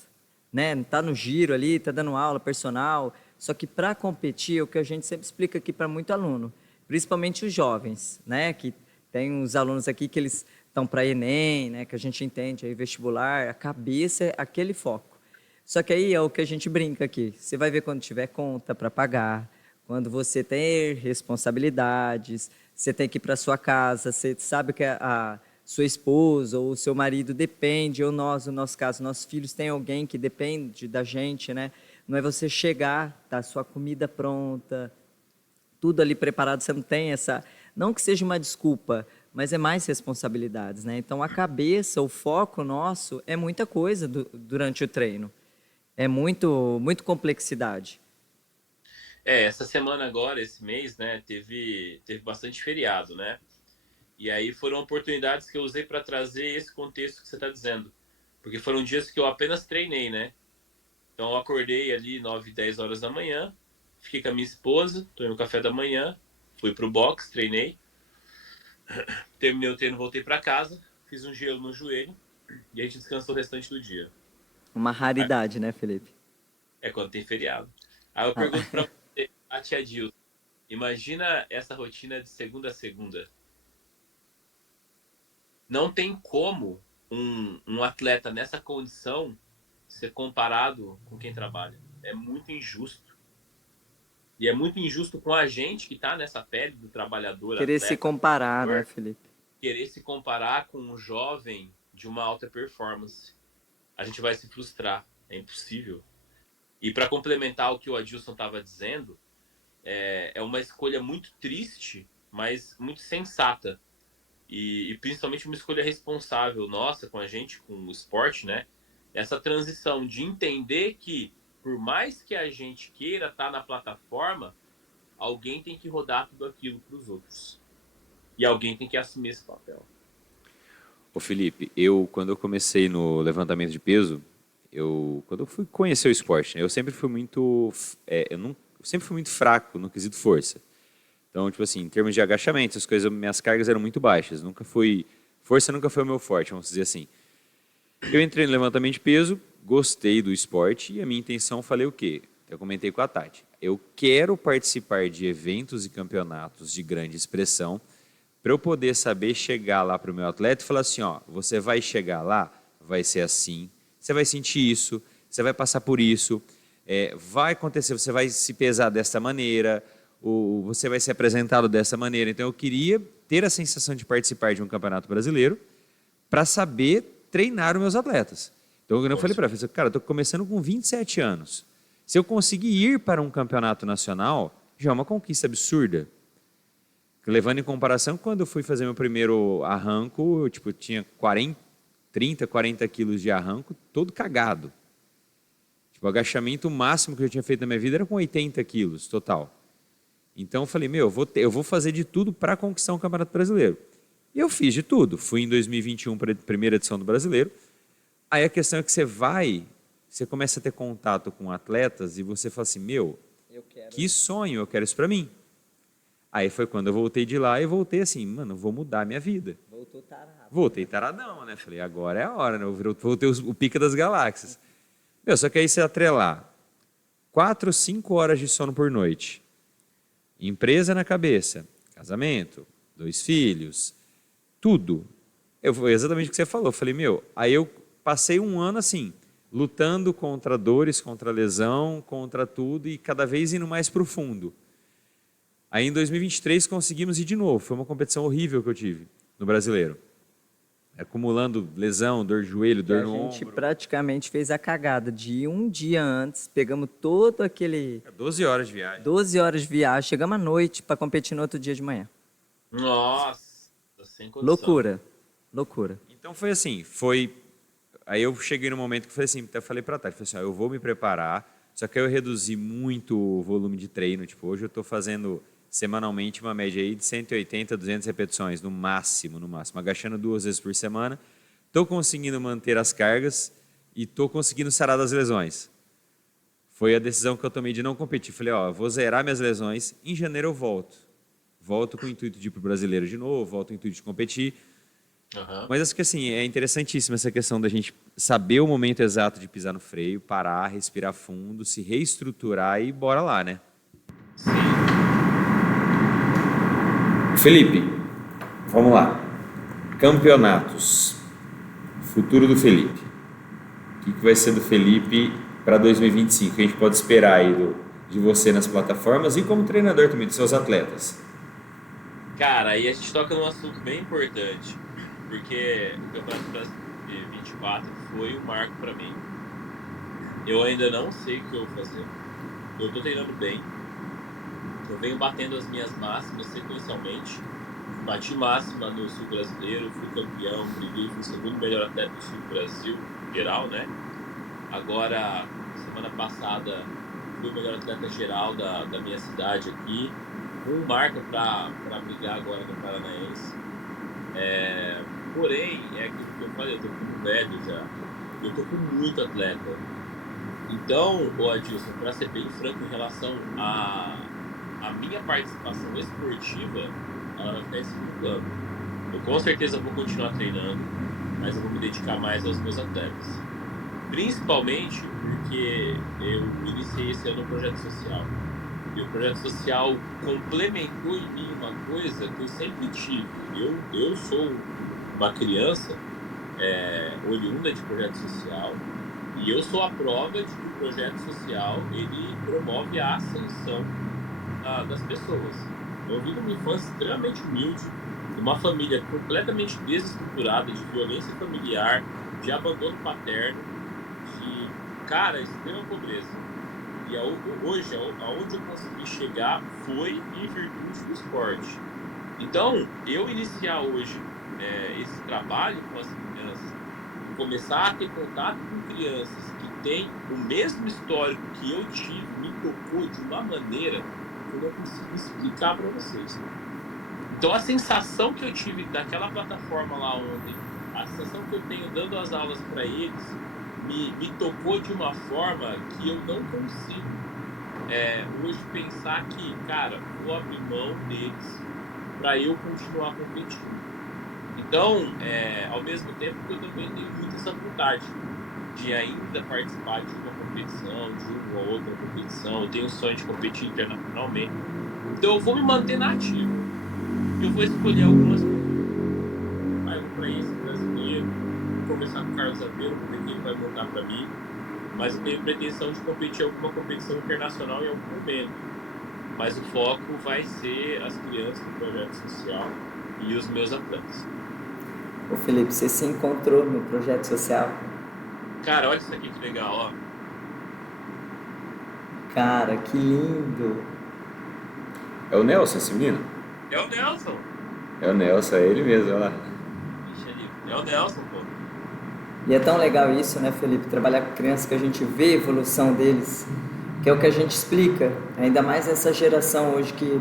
Né? Tá no giro ali, tá dando aula personal. Só que para competir, é o que a gente sempre explica aqui para muito aluno, principalmente os jovens, né? Que tem uns alunos aqui que eles estão para Enem, né? Que a gente entende aí vestibular, a cabeça é aquele foco. Só que aí é o que a gente brinca aqui. Você vai ver quando tiver conta para pagar, quando você ter responsabilidades, você tem que ir para sua casa, você sabe que a sua esposa ou o seu marido depende, ou nós, no nosso caso, nossos filhos têm alguém que depende da gente, né? Não é você chegar, tá sua comida pronta, tudo ali preparado, você não tem essa, não que seja uma desculpa, mas é mais responsabilidades, né? Então a cabeça, o foco nosso é muita coisa durante o treino. É muito complexidade. Essa semana agora, esse mês, né, teve bastante feriado, né? E aí foram oportunidades que eu usei para trazer esse contexto que você está dizendo. Porque foram dias que eu apenas treinei, né? Então eu acordei ali 9, 10 horas da manhã, fiquei com a minha esposa, tomei um café da manhã, fui pro box, treinei, terminei o treino, voltei para casa, fiz um gelo no joelho e a gente descansou o restante do dia. Uma Aí, raridade, né, Felipe? é quando tem feriado. Aí eu Ah, pergunto para você, a tia Dilson, imagina essa rotina de segunda a segunda. Não tem como um atleta nessa condição ser comparado com quem trabalha. É muito injusto. E é muito injusto com a gente que está nessa pele do trabalhador, querer se atleta, comparar, né, Felipe? querer se comparar com um jovem de uma alta performance. A gente vai se frustrar. É impossível. E para complementar o que o Adilson estava dizendo, é uma escolha muito triste, mas muito sensata. E principalmente uma escolha responsável nossa com a gente, com o esporte, né? Essa transição de entender que, por mais que a gente queira estar na plataforma, alguém tem que rodar tudo aquilo para os outros. E alguém tem que assumir esse papel. Ô Felipe, quando eu comecei no levantamento de peso, quando eu fui conhecer o esporte, né, eu sempre fui muito, eu sempre fui muito fraco no quesito força. Então, tipo assim, em termos de agachamento, as coisas, minhas cargas eram muito baixas. Força nunca foi o meu forte, vamos dizer assim. Eu entrei no levantamento de peso, gostei do esporte e a minha intenção, falei o quê? Eu comentei com a Tati. Eu quero participar de eventos e campeonatos de grande expressão para eu poder saber chegar lá para o meu atleta e falar assim, ó, você vai chegar lá, vai ser assim, você vai sentir isso, você vai passar por isso, vai acontecer, você vai se pesar dessa maneira, você vai ser apresentado dessa maneira. Então eu queria ter a sensação de participar de um campeonato brasileiro para saber treinar os meus atletas. Então eu falei para ela, cara, eu estou começando com 27 anos. Se eu conseguir ir para um campeonato nacional, já é uma conquista absurda. Levando em comparação, quando eu fui fazer meu primeiro arranco, eu, tipo, tinha 30, 40 quilos de arranco, todo cagado. Tipo, o agachamento máximo que eu tinha feito na minha vida era com 80 quilos total. Então eu falei, eu vou fazer de tudo para conquistar um campeonato brasileiro. E eu fiz de tudo. Fui em 2021 para a primeira edição do brasileiro. Aí a questão é que você começa a ter contato com atletas e você fala assim, que sonho, eu quero isso para mim. Aí foi quando eu voltei de lá e voltei assim, mano, vou mudar a minha vida. Voltou tarado. Voltei taradão, né? Falei, agora é a hora, né? Eu voltei o pica das galáxias. Só que aí você atrelar 4, 5 horas de sono por noite, empresa na cabeça, casamento, 2 filhos, tudo. Foi exatamente o que você falou. Eu falei, aí eu passei um ano assim, lutando contra dores, contra lesão, contra tudo e cada vez indo mais profundo. Aí em 2023 conseguimos ir de novo. Foi uma competição horrível que eu tive no brasileiro. Acumulando lesão, dor de joelho, dor no ombro. A gente praticamente fez a cagada de ir um dia antes, pegamos todo aquele... 12 horas de viagem. 12 horas de viagem, chegamos à noite para competir no outro dia de manhã. Nossa, sem condição. Loucura. Então foi assim, Aí eu cheguei no momento que eu falei assim, até falei pra Tati, falei assim, eu vou me preparar, só que aí eu reduzi muito o volume de treino, tipo, hoje eu tô fazendo semanalmente uma média aí de 180, 200 repetições, no máximo, agachando 2 vezes por semana. Estou conseguindo manter as cargas e estou conseguindo sarar das lesões. Foi a decisão que eu tomei de não competir. Falei, eu vou zerar minhas lesões, em janeiro eu volto. Volto com o intuito de ir para o brasileiro de novo, volto com o intuito de competir. Uhum. Mas acho que assim, é interessantíssima essa questão da gente saber o momento exato de pisar no freio, parar, respirar fundo, se reestruturar e bora lá, né? Sim. Felipe, vamos lá. Campeonatos. Futuro do Felipe. O que vai ser do Felipe para 2025? O que a gente pode esperar aí de você nas plataformas e como treinador também dos seus atletas? Cara, aí a gente toca num assunto bem importante, porque o Campeonato Brasileiro de 24 foi um marco para mim. Eu ainda não sei o que eu vou fazer. Eu tô treinando bem. Eu venho batendo as minhas máximas sequencialmente. Bati máxima no Sul Brasileiro, fui campeão, briguei, fui o segundo melhor atleta do Sul Brasil, geral, né? Agora, semana passada, fui o melhor atleta geral da minha cidade aqui. Marca para brigar agora no Paranaense. Porém, é aquilo que eu falei, eu tô ficando velho já. Eu tô com muito atleta. Então, Adilson, para ser bem franco em relação a minha participação esportiva, ela vai ficar em segundo plano. Eu com certeza vou continuar treinando, mas eu vou me dedicar mais aos meus atletas. Principalmente porque eu iniciei esse ano um projeto social. E o projeto social complementou em mim uma coisa que eu sempre tive. Eu sou uma criança oriunda de projeto social e eu sou a prova de que o projeto social ele promove a ascensão das pessoas. Eu vim de uma infância extremamente humilde, de uma família completamente desestruturada, de violência familiar, de abandono paterno, de, extrema pobreza. E hoje, aonde eu consegui chegar foi em virtude do esporte. Então, eu iniciar hoje esse trabalho com as crianças, começar a ter contato com crianças que têm o mesmo histórico que eu tive, me tocou de uma maneira que eu não consigo explicar para vocês. Então a sensação que eu tive daquela plataforma lá ontem, a sensação que eu tenho dando as aulas para eles, me tocou de uma forma que eu não consigo hoje pensar que, cara, vou abrir mão deles para eu continuar competindo. Então, ao mesmo tempo que eu também tenho muito essa vontade de ainda participar de uma competição, de uma outra competição, eu tenho o sonho de competir internacionalmente. Então eu vou me manter na ativa. Eu vou escolher algumas coisas. Ah, eu vou para esse brasileiro, vou conversar com o Carlos Aveiro, vou ver o que ele vai montar para mim. Mas eu tenho pretensão de competir em alguma competição internacional em algum momento. Mas o foco vai ser as crianças do projeto social e os meus atletas. Ô Felipe, você se encontrou no projeto social? Cara, olha isso aqui que legal, ó. Cara, que lindo! É o Nelson, esse menino? É o Nelson. É o Nelson, é ele mesmo, olha lá. Ixi, ali. É o Nelson, pô. E é tão legal isso, né, Felipe? Trabalhar com crianças que a gente vê a evolução deles, que é o que a gente explica. Ainda mais essa geração hoje que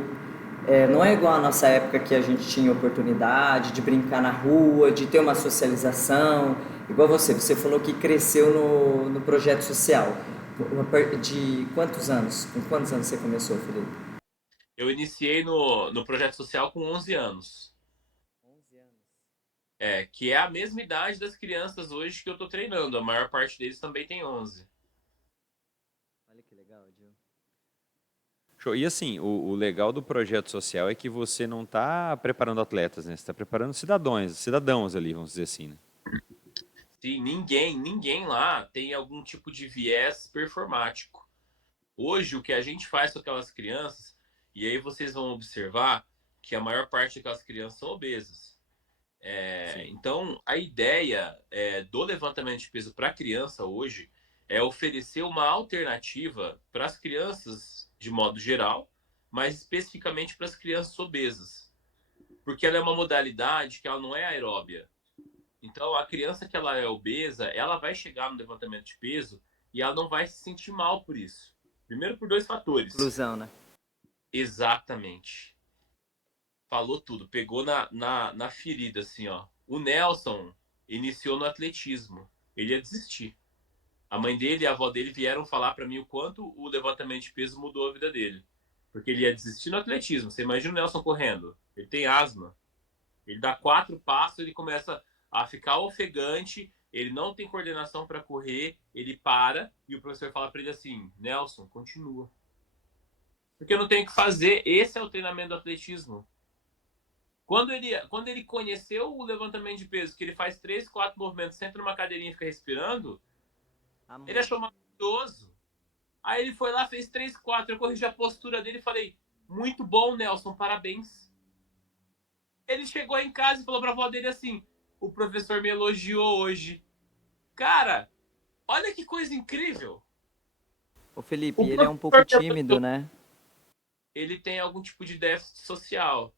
não é igual à nossa época que a gente tinha oportunidade de brincar na rua, de ter uma socialização. Igual você falou que cresceu no projeto social. De quantos anos? Com quantos anos você começou, Felipe? Eu iniciei no projeto social com 11 anos. 11 anos. Que é a mesma idade das crianças hoje que eu tô treinando. A maior parte deles também tem 11. Olha que legal, Gil. Show. E assim, o legal do projeto social é que você não está preparando atletas, né? Você está preparando cidadãos ali, vamos dizer assim, né? Sim, ninguém lá tem algum tipo de viés performático. Hoje, o que a gente faz com aquelas crianças, e aí vocês vão observar que a maior parte daquelas crianças são obesas. Sim. Então, a ideia do levantamento de peso para a criança hoje é oferecer uma alternativa para as crianças de modo geral, mas especificamente para as crianças obesas, porque ela é uma modalidade que ela não é aeróbia. Então, a criança que ela é obesa, ela vai chegar no levantamento de peso e ela não vai se sentir mal por isso. Primeiro por dois fatores. Inclusão, né? Exatamente. Falou tudo, pegou na ferida, assim, ó. O Nelson iniciou no atletismo. Ele ia desistir. A mãe dele e a avó dele vieram falar para mim o quanto o levantamento de peso mudou a vida dele. Porque ele ia desistir no atletismo. Você imagina o Nelson correndo. Ele tem asma. Ele dá 4 passos, ele começa a ficar ofegante, ele não tem coordenação para correr, ele para e o professor fala para ele assim: Nelson, continua. Porque eu não tenho o que fazer. Esse é o treinamento do atletismo. Quando ele conheceu o levantamento de peso, que ele faz 3, 4 movimentos, senta numa cadeirinha e fica respirando, ele Amor. achou maravilhoso. Aí ele foi lá, fez 3, 4, eu corrigi a postura dele e falei: muito bom, Nelson, parabéns. Ele chegou em casa e falou pra avó dele assim: o professor me elogiou hoje. Cara, olha que coisa incrível. Ô Felipe, O ele é um pouco professor me tímido, elogiou. né? Ele tem algum tipo de déficit social.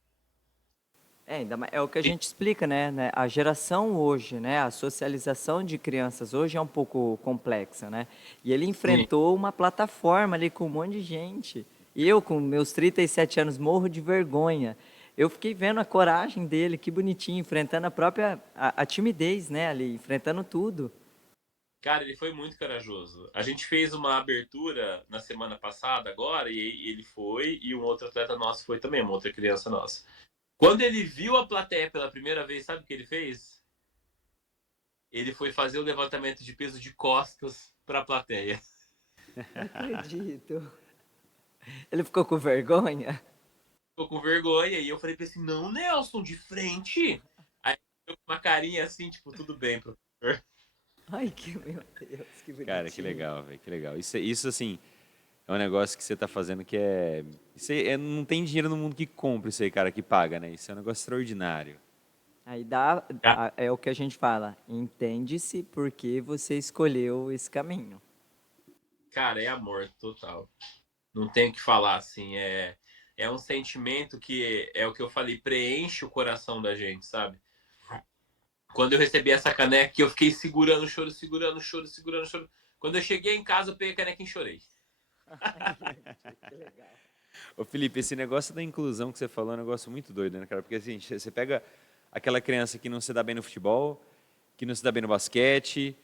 É o que a gente explica, né? A geração hoje, né? A socialização de crianças hoje é um pouco complexa, né? E ele Sim. enfrentou uma plataforma ali com um monte de gente. E eu, com meus 37 anos, morro de vergonha. Eu fiquei vendo a coragem dele, que bonitinho, enfrentando a timidez, né? Ali, enfrentando tudo. Cara, ele foi muito corajoso. A gente fez uma abertura na semana passada, agora, e ele foi, e um outro atleta nosso foi também, uma outra criança nossa. Quando ele viu a plateia pela primeira vez, sabe o que ele fez? Ele foi fazer o levantamento de peso de costas para a plateia. Não acredito. Ele ficou com vergonha? Ficou com vergonha, e eu falei pra ele assim: não, Nelson, de frente. Aí eu com uma carinha assim, tipo, tudo bem, professor. Ai, que meu Deus, que Cara, que bonitinho. legal, velho, que legal. Isso assim, é um negócio que você tá fazendo que é. Não tem dinheiro no mundo que compra isso aí, cara, que paga, né? Isso é um negócio extraordinário. Aí é o que a gente fala, entende-se porque você escolheu esse caminho. Cara, é amor total. Não tem o que falar, assim. É um sentimento que é o que eu falei, preenche o coração da gente, sabe? Quando eu recebi essa caneca, eu fiquei segurando o choro, segurando o choro, segurando o choro. Quando eu cheguei em casa, eu peguei a caneca e chorei. Ai, que legal. Ô Felipe, esse negócio da inclusão que você falou é um negócio muito doido, né, cara? Porque assim, você pega aquela criança que não se dá bem no futebol, que não se dá bem no basquete,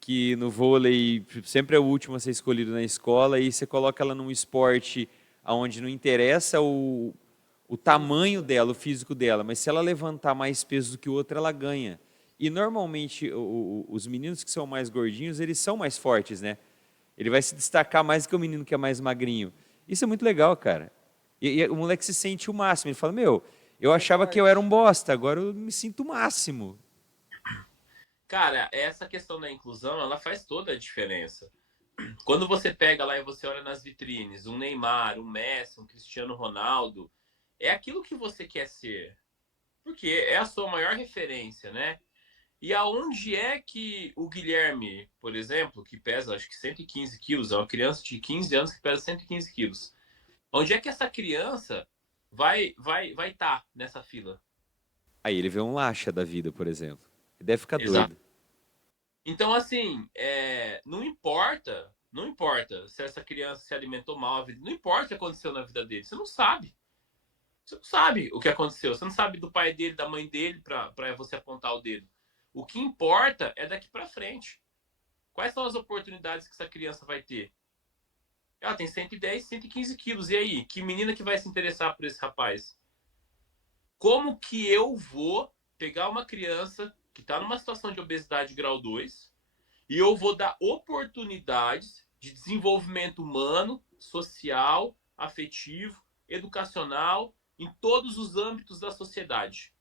que no vôlei sempre é o último a ser escolhido na escola, e você coloca ela num esporte onde não interessa o tamanho dela, o físico dela, mas se ela levantar mais peso do que o outro, ela ganha. E normalmente os meninos que são mais gordinhos, eles são mais fortes, né? Ele vai se destacar mais que o menino que é mais magrinho. Isso é muito legal, cara. E o moleque se sente o máximo. Ele fala, meu, eu achava que eu era um bosta, agora eu me sinto o máximo. Cara, essa questão da inclusão, ela faz toda a diferença. Quando você pega lá e você olha nas vitrines, um Neymar, um Messi, um Cristiano Ronaldo, é aquilo que você quer ser. Porque é a sua maior referência, né? E aonde é que o Guilherme, por exemplo, que pesa acho que 115 quilos, é uma criança de 15 anos que pesa 115 quilos, onde é que essa criança vai estar nessa fila? Aí ele vê um Lacha da vida, por exemplo. Ele deve ficar Exato. doido. Então, assim, não importa se essa criança se alimentou mal, não importa o que aconteceu na vida dele, você não sabe. Você não sabe o que aconteceu, você não sabe do pai dele, da mãe dele, para você apontar o dedo. O que importa é daqui para frente. Quais são as oportunidades que essa criança vai ter? Ela tem 110, 115 quilos. E aí? Que menina que vai se interessar por esse rapaz? Como que eu vou pegar uma criança que está numa situação de obesidade grau 2 e eu vou dar oportunidades de desenvolvimento humano, social, afetivo, educacional, em todos os âmbitos da sociedade?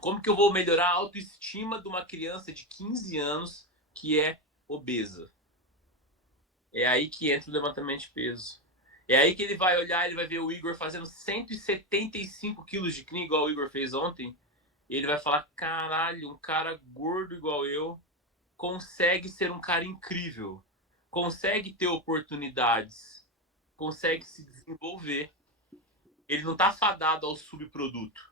Como que eu vou melhorar a autoestima de uma criança de 15 anos que é obesa? É aí que entra o levantamento de peso. É aí que ele vai olhar, ele vai ver o Igor fazendo 175 quilos de clean, igual o Igor fez ontem. E ele vai falar: caralho, um cara gordo igual eu consegue ser um cara incrível. Consegue ter oportunidades. Consegue se desenvolver. Ele não tá fadado ao subproduto.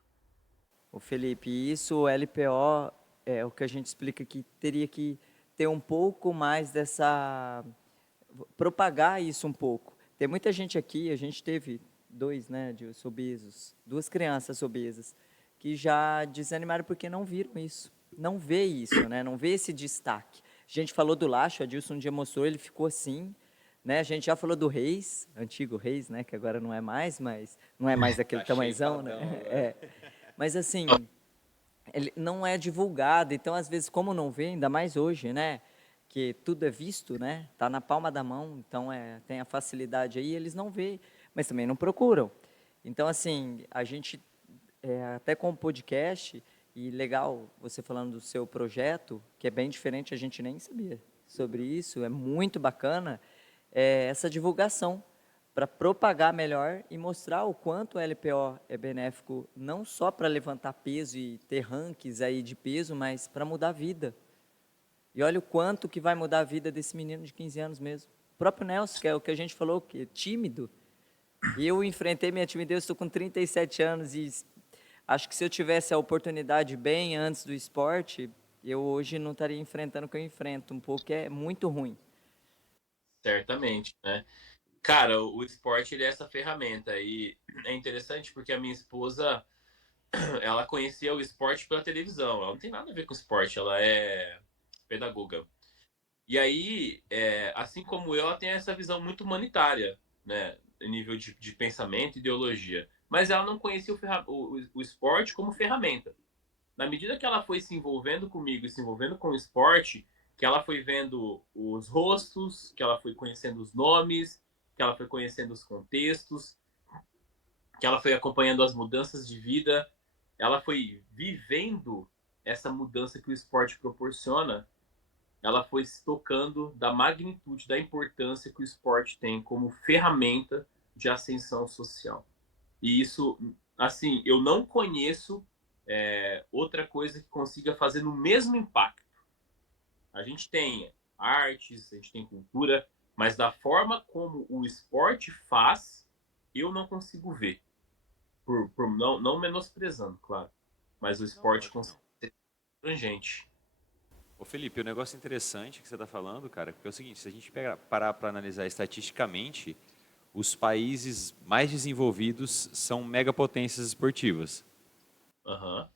O Felipe, isso o LPO é o que a gente explica que teria que ter um pouco mais dessa propagar isso um pouco. Tem muita gente aqui, a gente teve dois, né, de obesos, duas crianças obesas que já desanimaram porque não viram isso, não vê isso, né, não vê esse destaque. A gente falou do Lacho, a Dilson um dia mostrou, ele ficou assim, né? A gente já falou do Reis, antigo Reis, né, que agora não é mais, mas não é mais daquele Tá tamanhozão, né? shapeadão agora. É. Mas assim, ele não é divulgado, então às vezes como não vê, ainda mais hoje, né, que tudo é visto, né, tá na palma da mão, então tem a facilidade aí, eles não vê, mas também não procuram. Então assim, a gente até com o podcast e legal você falando do seu projeto, que é bem diferente, a gente nem sabia sobre isso, é muito bacana essa divulgação para propagar melhor e mostrar o quanto o LPO é benéfico não só para levantar peso e ter rankings aí de peso, mas para mudar a vida. E olha o quanto que vai mudar a vida desse menino de 15 anos mesmo. O próprio Nelson, que é o que a gente falou, que é tímido. E eu enfrentei minha timidez, estou com 37 anos e acho que se eu tivesse a oportunidade bem antes do esporte, eu hoje não estaria enfrentando o que eu enfrento, um pouco que é muito ruim. Certamente, né? Cara, o esporte ele é essa ferramenta e é interessante porque a minha esposa ela conhecia o esporte pela televisão. Ela não tem nada a ver com esporte, ela é pedagoga. E aí, assim como eu, ela tem essa visão muito humanitária, né? Em nível de pensamento, ideologia. Mas ela não conhecia o esporte como ferramenta. Na medida que ela foi se envolvendo comigo e se envolvendo com o esporte, que ela foi vendo os rostos, que ela foi conhecendo os nomes, que ela foi conhecendo os contextos, que ela foi acompanhando as mudanças de vida, ela foi vivendo essa mudança que o esporte proporciona, ela foi se tocando da magnitude, da importância que o esporte tem como ferramenta de ascensão social. E isso, assim, eu não conheço outra coisa que consiga fazer no mesmo impacto. A gente tem artes, a gente tem cultura, mas da forma como o esporte faz, eu não consigo ver. Não menosprezando, claro. Mas o Não, esporte lógico que não. consegue ser abrangente. Ô Felipe, o negócio interessante que você está falando, cara, porque é o seguinte, se a gente parar para analisar estatisticamente, os países mais desenvolvidos são megapotências esportivas. Aham.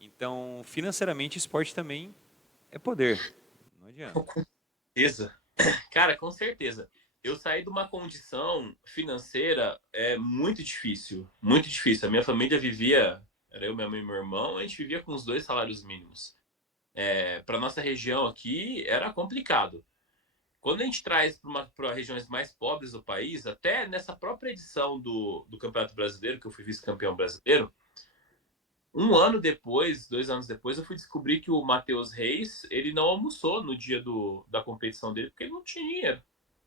Então, financeiramente, esporte também é poder. Não adianta. Certeza. Cara, com certeza. Eu saí de uma condição financeira muito difícil. Muito difícil. A minha família vivia, era eu, minha mãe e meu irmão, a gente vivia com os 2 salários mínimos. Para nossa região aqui era complicado. Quando a gente traz para regiões mais pobres do país, até nessa própria edição do Campeonato Brasileiro, que eu fui vice-campeão brasileiro, um ano depois, 2 anos depois, eu fui descobrir que o Matheus Reis, ele não almoçou no dia da competição dele, porque ele não tinha dinheiro.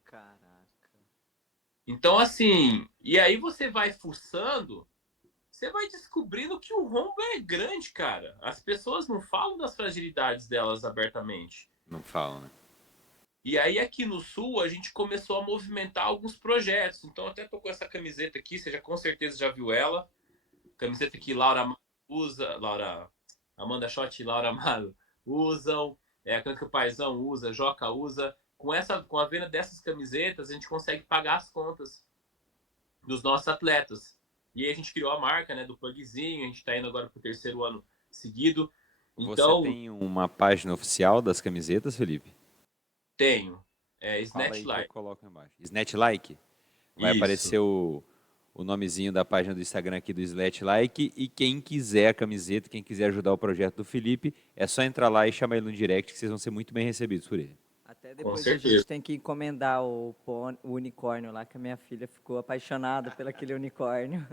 Caraca. Então, assim, e aí você vai fuçando, você vai descobrindo que o rombo é grande, cara. As pessoas não falam das fragilidades delas abertamente. Não falam, né? E aí aqui no Sul a gente começou a movimentar alguns projetos. Então até tô com essa camiseta aqui, você já com certeza já viu ela. Camiseta que Laura Amado usa, Amanda Schott e Laura Amado usam, a Cândido Paizão usa, Joca usa. Com a venda dessas camisetas, a gente consegue pagar as contas dos nossos atletas. E aí a gente criou a marca, né, do Pugzinho, a gente está indo agora para o 3º ano seguido. Você Então, tem uma página oficial das camisetas, Felipe? tenho. Fala Snatch aí que eu Life. coloco embaixo. Snatch Like? Vai Isso. aparecer o nomezinho da página do Instagram aqui do Snatch Like. E quem quiser a camiseta, quem quiser ajudar o projeto do Felipe, é só entrar lá e chamar ele no direct, que vocês vão ser muito bem recebidos por ele. Até Com depois a certeza. gente tem que encomendar o unicórnio lá, que a minha filha ficou apaixonada pelo aquele unicórnio.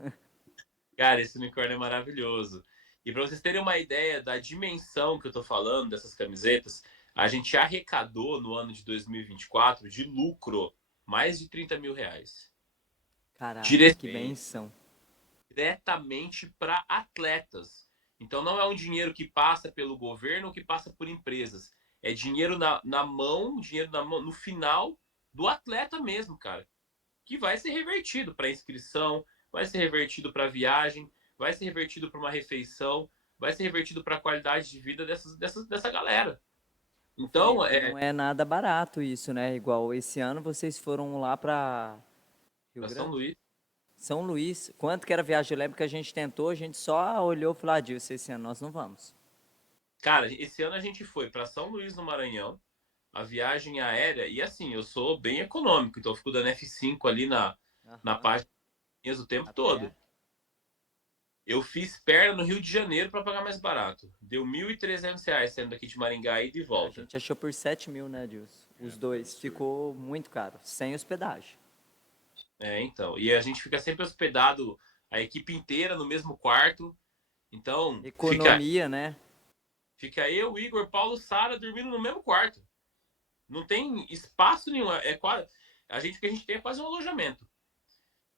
Cara, esse unicórnio é maravilhoso. E para vocês terem uma ideia da dimensão que eu tô falando dessas camisetas, a gente arrecadou no ano de 2024 de lucro mais de 30 mil reais. Caraca, que benção. Diretamente para atletas. Então não é um dinheiro que passa pelo governo ou que passa por empresas. É dinheiro na mão, dinheiro na mão, no final do atleta mesmo, cara. Que vai ser revertido para inscrição, vai ser revertido para viagem, vai ser revertido para uma refeição, vai ser revertido para a qualidade de vida dessa galera. Ô Então, Felipe, não é nada barato isso, né? Igual esse ano vocês foram lá para Rio para São Grande? Luís, São Luís. Quanto que era a viagem? Eu lembro que a gente tentou, a gente só olhou e falou, ah, Dilson, esse ano nós não vamos. cara, esse ano a gente foi para São Luís no Maranhão, a viagem aérea, e assim, eu sou bem econômico, então eu fico dando F5 ali na Aham. página o tempo A todo. pé. Eu fiz perna no Rio de Janeiro para pagar mais barato. Deu R$ 1.300 saindo daqui de Maringá e de A volta. gente achou por 7 mil, né, Dilson? Os dois. Absurdo. Ficou muito caro, sem hospedagem. Então. E a gente fica sempre hospedado, a equipe inteira no mesmo quarto. Então, Economia, né? fica eu, Igor, Paulo, Sara dormindo no mesmo quarto. Não tem espaço nenhum. O que a gente tem é quase um alojamento.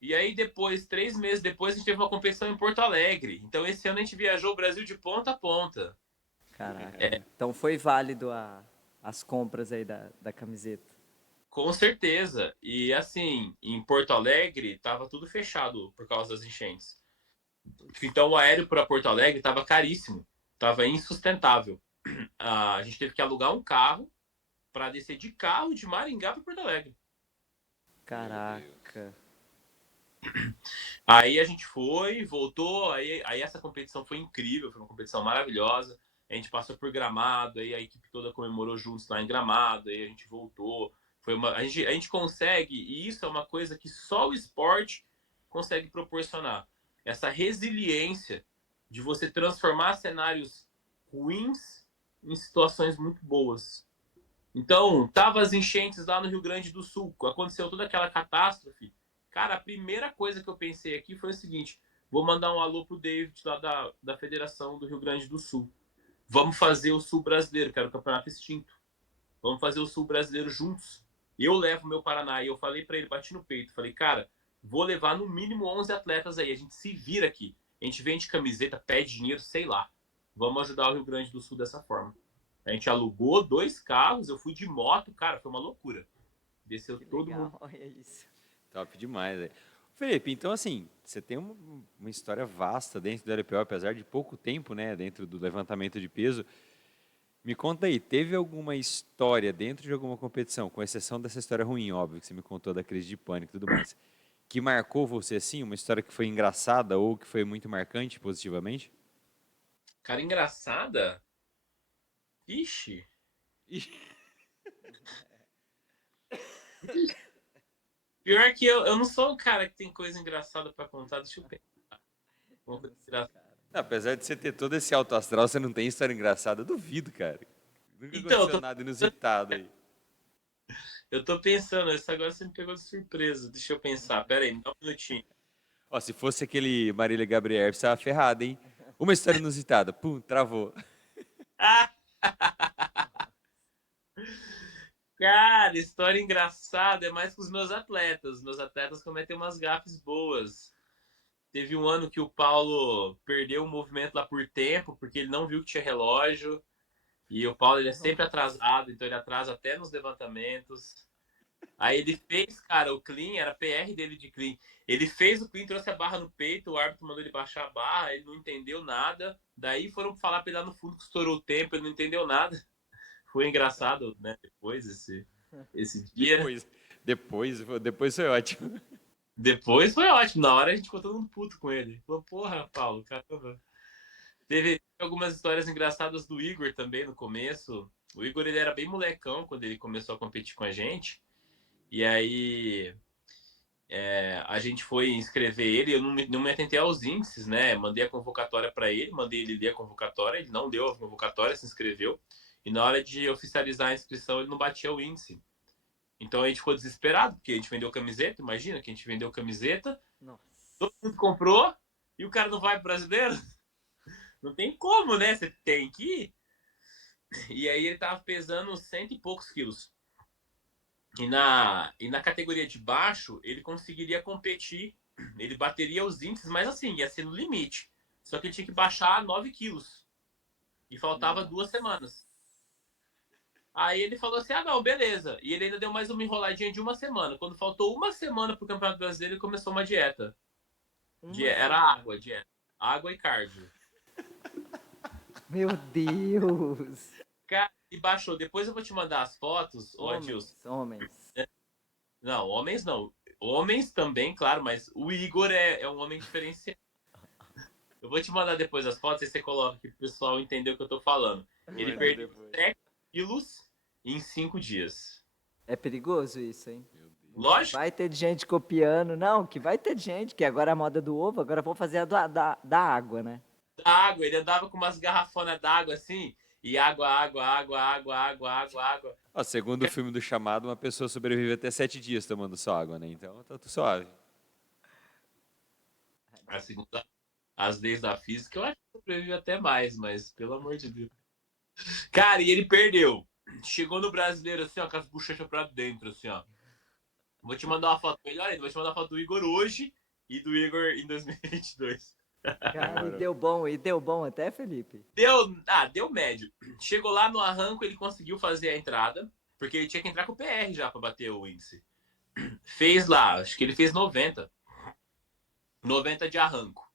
E aí, depois, 3 meses depois, a gente teve uma competição em Porto Alegre. Então, esse ano a gente viajou o Brasil de ponta a ponta. Caraca. Então foi válido as compras aí da camiseta. Com certeza. E assim, em Porto Alegre, tava tudo fechado por causa das enchentes. Então, o aéreo para Porto Alegre estava caríssimo, estava insustentável. A gente teve que alugar um carro para descer de carro de Maringá para Porto Alegre. Meu Deus. Caraca. Aí a gente foi, voltou, aí essa competição foi incrível, foi uma competição maravilhosa. A gente passou por Gramado, aí a equipe toda comemorou juntos lá em Gramado, aí a gente voltou. A gente consegue, e isso é uma coisa que só o esporte consegue proporcionar. Essa resiliência de você transformar cenários ruins em situações muito boas. Então, tava as enchentes lá no Rio Grande do Sul, aconteceu toda aquela catástrofe. Cara, a primeira coisa que eu pensei aqui foi o seguinte: vou mandar um alô pro David lá da Federação do Rio Grande do Sul. Vamos fazer o Sul Brasileiro, que era o campeonato extinto. Vamos fazer o Sul Brasileiro juntos. Eu levo meu Paraná. E eu falei para ele, bati no peito, falei, cara, vou levar no mínimo 11 atletas aí. A gente se vira aqui. A gente vende camiseta, pede dinheiro, sei lá. Vamos ajudar o Rio Grande do Sul dessa forma. A gente alugou 2 carros, eu fui de moto, cara, foi uma loucura. Desceu Que todo mundo. legal, olha isso. Top demais, velho. Felipe, então assim, você tem uma história vasta dentro do LPO, apesar de pouco tempo, né, dentro do levantamento de peso. Me conta aí, teve alguma história dentro de alguma competição, com exceção dessa história ruim, óbvio, que você me contou da crise de pânico e tudo mais, que marcou você assim? Uma história que foi engraçada ou que foi muito marcante positivamente? Cara, engraçada? Ixi. Pior que eu não sou o cara que tem coisa engraçada pra contar. Deixa eu pensar. Uma Eu coisa não sei, engraçada. cara. Apesar de você ter todo esse alto astral, você não tem história engraçada. Eu duvido, cara. Nunca Então, aconteceu nada inusitado aí. eu tô pensando, isso agora você me pegou de surpresa. Deixa eu pensar. Pera aí, me dá um minutinho. Ó, se fosse aquele Marília Gabriel, você tava ferrado, hein? Uma história inusitada. Pum, travou. Ah, cara, história engraçada é mais com os meus atletas. Meus atletas cometem umas gafes boas. Teve um ano que o Paulo perdeu o movimento lá por tempo, porque ele não viu que tinha relógio. E o Paulo ele é sempre atrasado, então ele atrasa até nos levantamentos. Aí ele fez, cara, o clean, era PR dele de clean. Ele fez o clean, trouxe a barra no peito, o árbitro mandou ele baixar a barra, ele não entendeu nada. Daí foram falar pra ele lá no fundo que estourou o tempo, ele não entendeu nada. Foi engraçado, né? Depois esse dia. Depois, depois foi ótimo. Depois foi ótimo. Na hora a gente ficou todo mundo puto com ele. Falou, porra, Paulo, caramba. Teve algumas histórias engraçadas do Igor também no começo. O Igor ele era bem molecão quando ele começou a competir com a gente. E aí a gente foi inscrever ele, eu não me atentei aos índices, né? Mandei a convocatória para ele, mandei ele ler a convocatória, ele não deu a convocatória, se inscreveu. E na hora de oficializar a inscrição, ele não batia o índice. Então a gente ficou desesperado, porque a gente vendeu camiseta, imagina que a gente vendeu camiseta, Nossa. todo mundo comprou e o cara não vai pro brasileiro. Não tem como, né? Você tem que ir. E aí ele tava pesando cento e poucos quilos. E na categoria de baixo, ele conseguiria competir, ele bateria os índices, mas assim, ia ser no limite. Só que ele tinha que baixar 9 quilos. E faltava 2 semanas. Aí ele falou assim: ah, não, beleza. E ele ainda deu mais uma enroladinha de uma semana. Quando faltou uma semana pro Campeonato Brasileiro, ele começou uma dieta. Uma Era semana. água, dieta. Água e cardio. Meu Deus. Cara, e baixou. Depois eu vou te mandar as fotos, ô Adilson. Homens, homens. Não, homens não. Homens também, claro, mas o Igor é um homem diferenciado. Eu vou te mandar depois as fotos e você coloca aqui pro pessoal entender o que eu tô falando. Ele Manda perdeu depois. 7 quilos em 5 dias. É perigoso isso, hein? Meu Deus. Lógico, Vai ter de gente copiando. Não, que vai ter de gente, que agora é a moda do ovo, agora vou fazer a da água, né? da água. Ele andava com umas garrafonas d'água assim, e água, água, água, água, água, água, água. Ó, segundo o filme do Chamado, uma pessoa sobrevive até 7 dias tomando só água, né? Então tá tudo suave. Assim, as leis da física, eu acho que sobrevive até mais, mas pelo amor de Deus. Cara, e ele perdeu. Chegou no brasileiro assim, ó, com as bochechas pra dentro, assim, ó. Vou te mandar uma foto melhor ainda, vou te mandar uma foto do Igor hoje e do Igor em 2022. Cara, Demorou. e deu bom até, Felipe? Deu médio. Chegou lá no arranco, ele conseguiu fazer a entrada, porque ele tinha que entrar com o PR já pra bater o índice. Fez lá, acho que ele fez 90. 90 de arranco.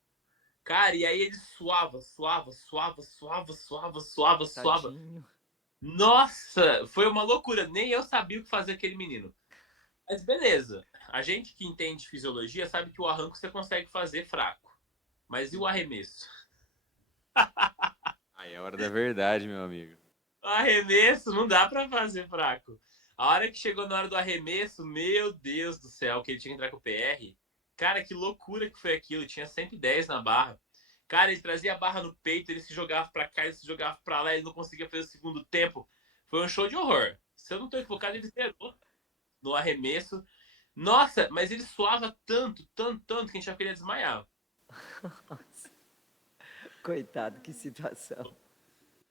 Cara, e aí ele suava, suava, suava, suava, suava, suava, suava. Tadinho. Nossa, foi uma loucura. Nem eu sabia o que fazer aquele menino. Mas beleza. A gente que entende fisiologia sabe que o arranco você consegue fazer fraco. Mas e o arremesso? Aí é a hora da verdade, meu amigo. O arremesso não dá pra fazer fraco. A hora que chegou na hora do arremesso, meu Deus do céu, que ele tinha que entrar com o PR. Cara, que loucura que foi aquilo. Tinha 110 na barra. Cara, ele trazia a barra no peito, ele se jogava pra cá, ele se jogava pra lá, ele não conseguia fazer o segundo tempo. Foi um show de horror. Se eu não tô equivocado, ele zerou no arremesso. Nossa, mas ele suava tanto, tanto, tanto que a gente já queria desmaiar. Coitado, que situação.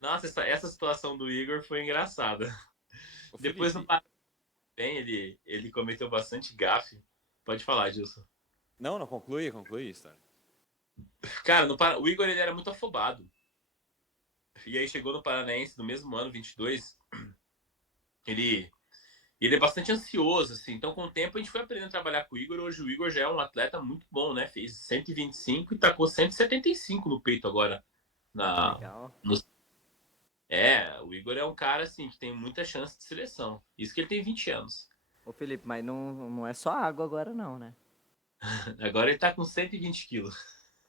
Nossa, essa situação do Igor foi engraçada. Ô, Depois no Felipe. Paraná, ele cometeu bastante gafe. Pode falar, Gilson. Não, não, conclui a história. Cara, o Igor ele era muito afobado. E aí chegou no Paranaense no mesmo ano, 22. Ele, ele é bastante ansioso, assim. Então, com o tempo, a gente foi aprendendo a trabalhar com o Igor. Hoje o Igor já é um atleta muito bom, né? Fez 125 e tacou 175 no peito agora. Na, Legal. no O Igor é um cara, assim, que tem muita chance de seleção. Isso que ele tem 20 anos. Ô, Felipe, mas não é só água agora não, né? Agora ele tá com 120 quilos.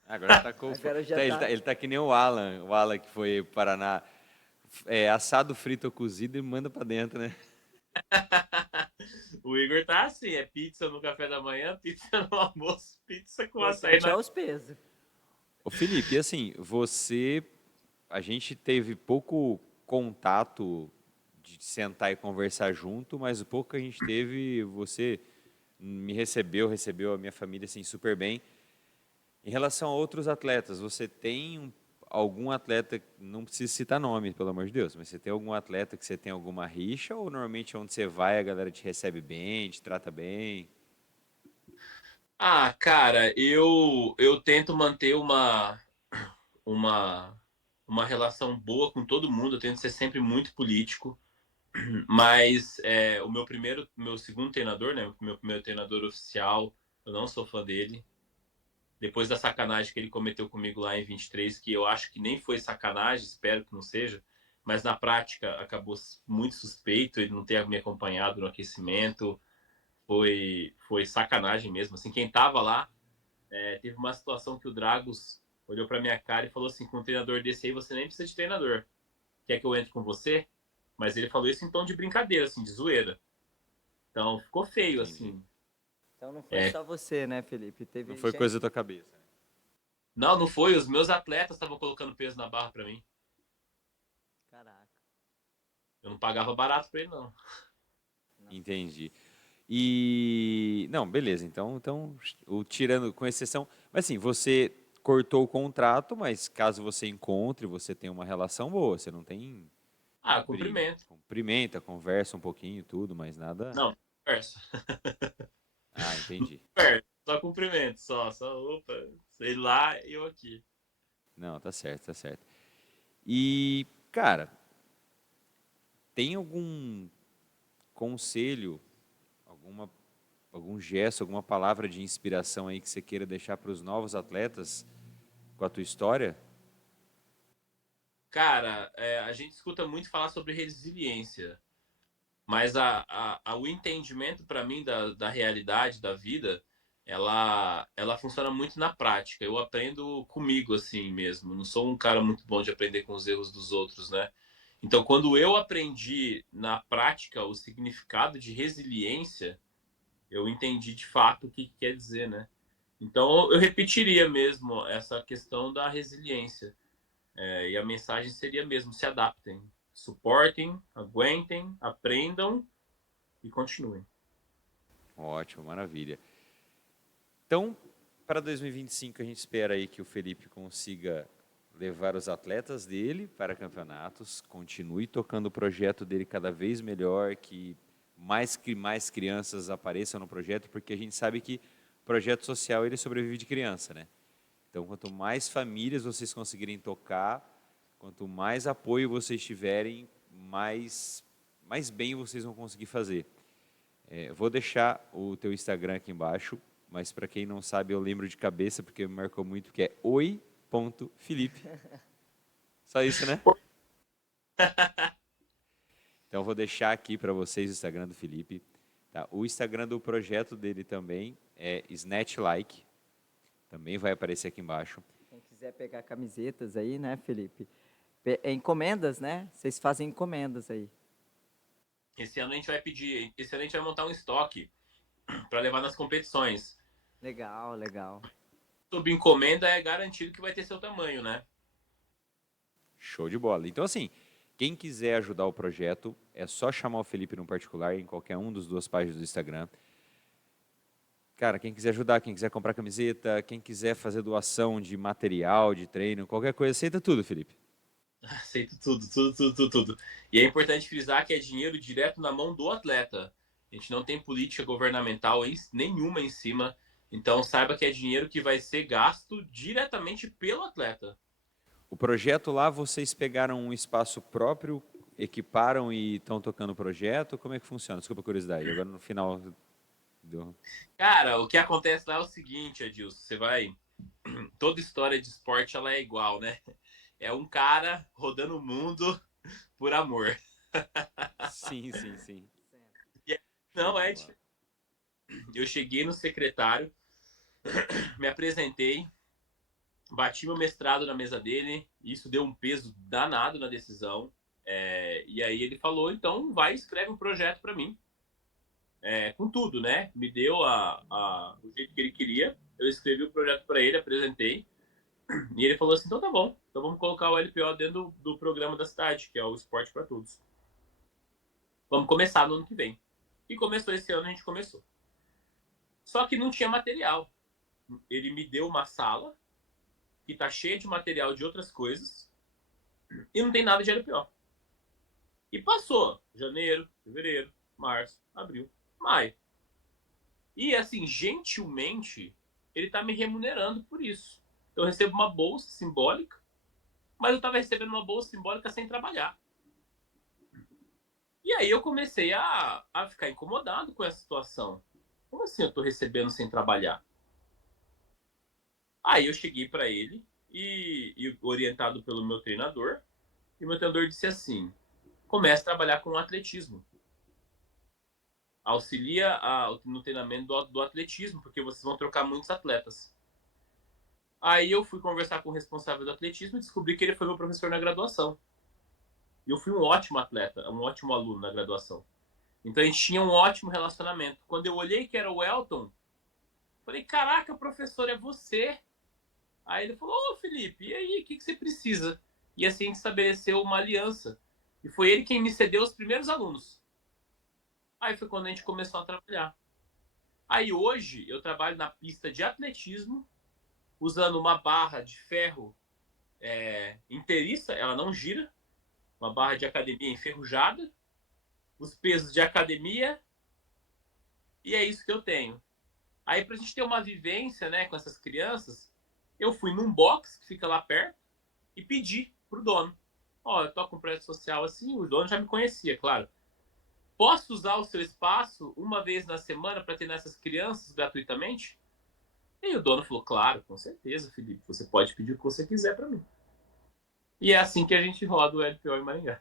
Agora tá com. Agora já Tá, tá... ele tá que nem o Alan que foi pro Paraná. É, assado, frito ou cozido e manda pra dentro, né? O Igor tá assim, é pizza no café da manhã, pizza no almoço, pizza com açaí Importante é na... os pesos. Ô Felipe, e assim, a gente teve pouco contato de sentar e conversar junto, mas o pouco que a gente teve, você me recebeu a minha família assim super bem. Em relação a outros atletas, você tem algum atleta, não precisa citar nome, pelo amor de Deus, mas você tem algum atleta que você tem alguma rixa ou normalmente onde você vai a galera te recebe bem, te trata bem? Ah, cara, eu tento manter uma, uma relação boa com todo mundo, eu tento ser sempre muito político, mas meu segundo treinador, né, meu primeiro treinador oficial, eu não sou fã dele. Depois da sacanagem que ele cometeu comigo lá em 23, que eu acho que nem foi sacanagem, espero que não seja, mas na prática acabou muito suspeito, ele não ter me acompanhado no aquecimento, foi sacanagem mesmo. Assim, quem tava lá, teve uma situação que o Dragos olhou pra minha cara e falou assim: com um treinador desse aí você nem precisa de treinador. Quer que eu entre com você? Mas ele falou isso em tom de brincadeira, assim, de zoeira. Então ficou feio, Entendi. assim. Então não foi É, só você, né, Felipe? Não Teve foi coisa gente... da tua cabeça, né? não foi. Os meus atletas estavam colocando peso na barra pra mim. Caraca. Eu não pagava barato pra ele, não. Nossa. Entendi. E não, beleza. Então, o tirando com exceção, mas assim, você cortou o contrato, mas caso você encontre, você tem uma relação boa, você não tem Ah, briga. cumprimento. Cumprimenta, conversa um pouquinho, tudo, mas nada. Não, conversa. Ah, entendi. Conversa. Só cumprimento, só, opa, sei lá e eu aqui. Não, tá certo, tá certo. E, cara, tem algum conselho, alguma algum gesto, alguma palavra de inspiração aí que você queira deixar para os novos atletas com a tua história? Cara, a gente escuta muito falar sobre resiliência, mas o entendimento para mim da realidade da vida, ela funciona muito na prática. Eu aprendo comigo assim mesmo. Não sou um cara muito bom de aprender com os erros dos outros, né? Então, quando eu aprendi na prática o significado de resiliência, eu entendi de fato o que quer dizer, né? Então, eu repetiria mesmo essa questão da resiliência. E a mensagem seria mesmo: se adaptem, suportem, aguentem, aprendam e continuem. Ótimo, maravilha. Então, para 2025, a gente espera aí que o Felipe consiga levar os atletas dele para campeonatos, continue tocando o projeto dele cada vez melhor, que mais crianças apareçam no projeto, porque a gente sabe que projeto social ele sobrevive de criança, né? Então, quanto mais famílias vocês conseguirem tocar, quanto mais apoio vocês tiverem, mais bem vocês vão conseguir fazer. Vou deixar o teu Instagram aqui embaixo, mas para quem não sabe, eu lembro de cabeça, porque me marcou muito, que é oi.felipe. Só isso, né? Então, vou deixar aqui para vocês o Instagram do Felipe. Tá? O Instagram do projeto dele também é Snatch Like. Também vai aparecer aqui embaixo. Quem quiser pegar camisetas aí, né, Felipe? Encomendas, né? Vocês fazem encomendas aí. Esse ano a gente vai montar um estoque para levar nas competições. Legal, legal. Sob encomenda é garantido que vai ter seu tamanho, né? Show de bola. Então, assim, quem quiser ajudar o projeto, é só chamar o Felipe no particular, em qualquer um dos duas páginas do Instagram. Cara, quem quiser ajudar, quem quiser comprar camiseta, quem quiser fazer doação de material, de treino, qualquer coisa, aceita tudo, Felipe. Aceito tudo. E é importante frisar que é dinheiro direto na mão do atleta. A gente não tem política governamental nenhuma em cima. Então saiba que é dinheiro que vai ser gasto diretamente pelo atleta. O projeto lá, vocês pegaram um espaço próprio, equiparam e estão tocando o projeto? Como é que funciona? Desculpa a curiosidade. Agora no final do... Cara, o que acontece lá é o seguinte, Adilson. Você vai. Toda história de esporte ela é igual, né? É um cara rodando o mundo por amor. Sim, sim, sim. Show Não, de é bola. difícil. Eu cheguei no secretário, me apresentei, bati meu mestrado na mesa dele, isso deu um peso danado na decisão. E aí ele falou, então vai e escreve um projeto para mim. Com tudo, né? Me deu o jeito que ele queria, eu escrevi o projeto para ele, apresentei, e ele falou assim, então tá bom, então vamos colocar o LPO dentro do programa da cidade, que é o Esporte para Todos. Vamos começar no ano que vem. E começou esse ano, a gente começou. Só que não tinha material. Ele me deu uma sala que tá cheia de material de outras coisas e não tem nada de LPO. E passou janeiro, fevereiro, março, abril, maio. E assim, gentilmente, ele tá me remunerando por isso. Eu recebo uma bolsa simbólica, mas eu tava recebendo uma bolsa simbólica sem trabalhar. E aí eu comecei a ficar incomodado com essa situação. Como assim eu tô recebendo sem trabalhar? Aí eu cheguei para ele e orientado pelo meu treinador, e o meu treinador disse assim: comece a trabalhar com o atletismo. Auxilia no treinamento do atletismo, porque vocês vão trocar muitos atletas. Aí eu fui conversar com o responsável do atletismo e descobri que ele foi meu professor na graduação. E eu fui um ótimo atleta, um ótimo aluno na graduação. Então a gente tinha um ótimo relacionamento. Quando eu olhei que era o Elton, falei: caraca, professor, é você? Aí ele falou: ô Felipe, e aí, o que você precisa? E assim a gente estabeleceu uma aliança. E foi ele quem me cedeu os primeiros alunos. Aí foi quando a gente começou a trabalhar. Aí hoje eu trabalho na pista de atletismo, usando uma barra de ferro inteiriça, ela não gira, uma barra de academia enferrujada, os pesos de academia, e é isso que eu tenho. Aí, pra gente ter uma vivência, né, com essas crianças, eu fui num box que fica lá perto e pedi pro dono: ó, eu toco um prédio social assim, o dono já me conhecia, claro. Posso usar o seu espaço uma vez na semana para treinar essas crianças gratuitamente? E o dono falou: claro, com certeza, Felipe, você pode pedir o que você quiser para mim. E é assim que a gente roda o LPO em Maringá.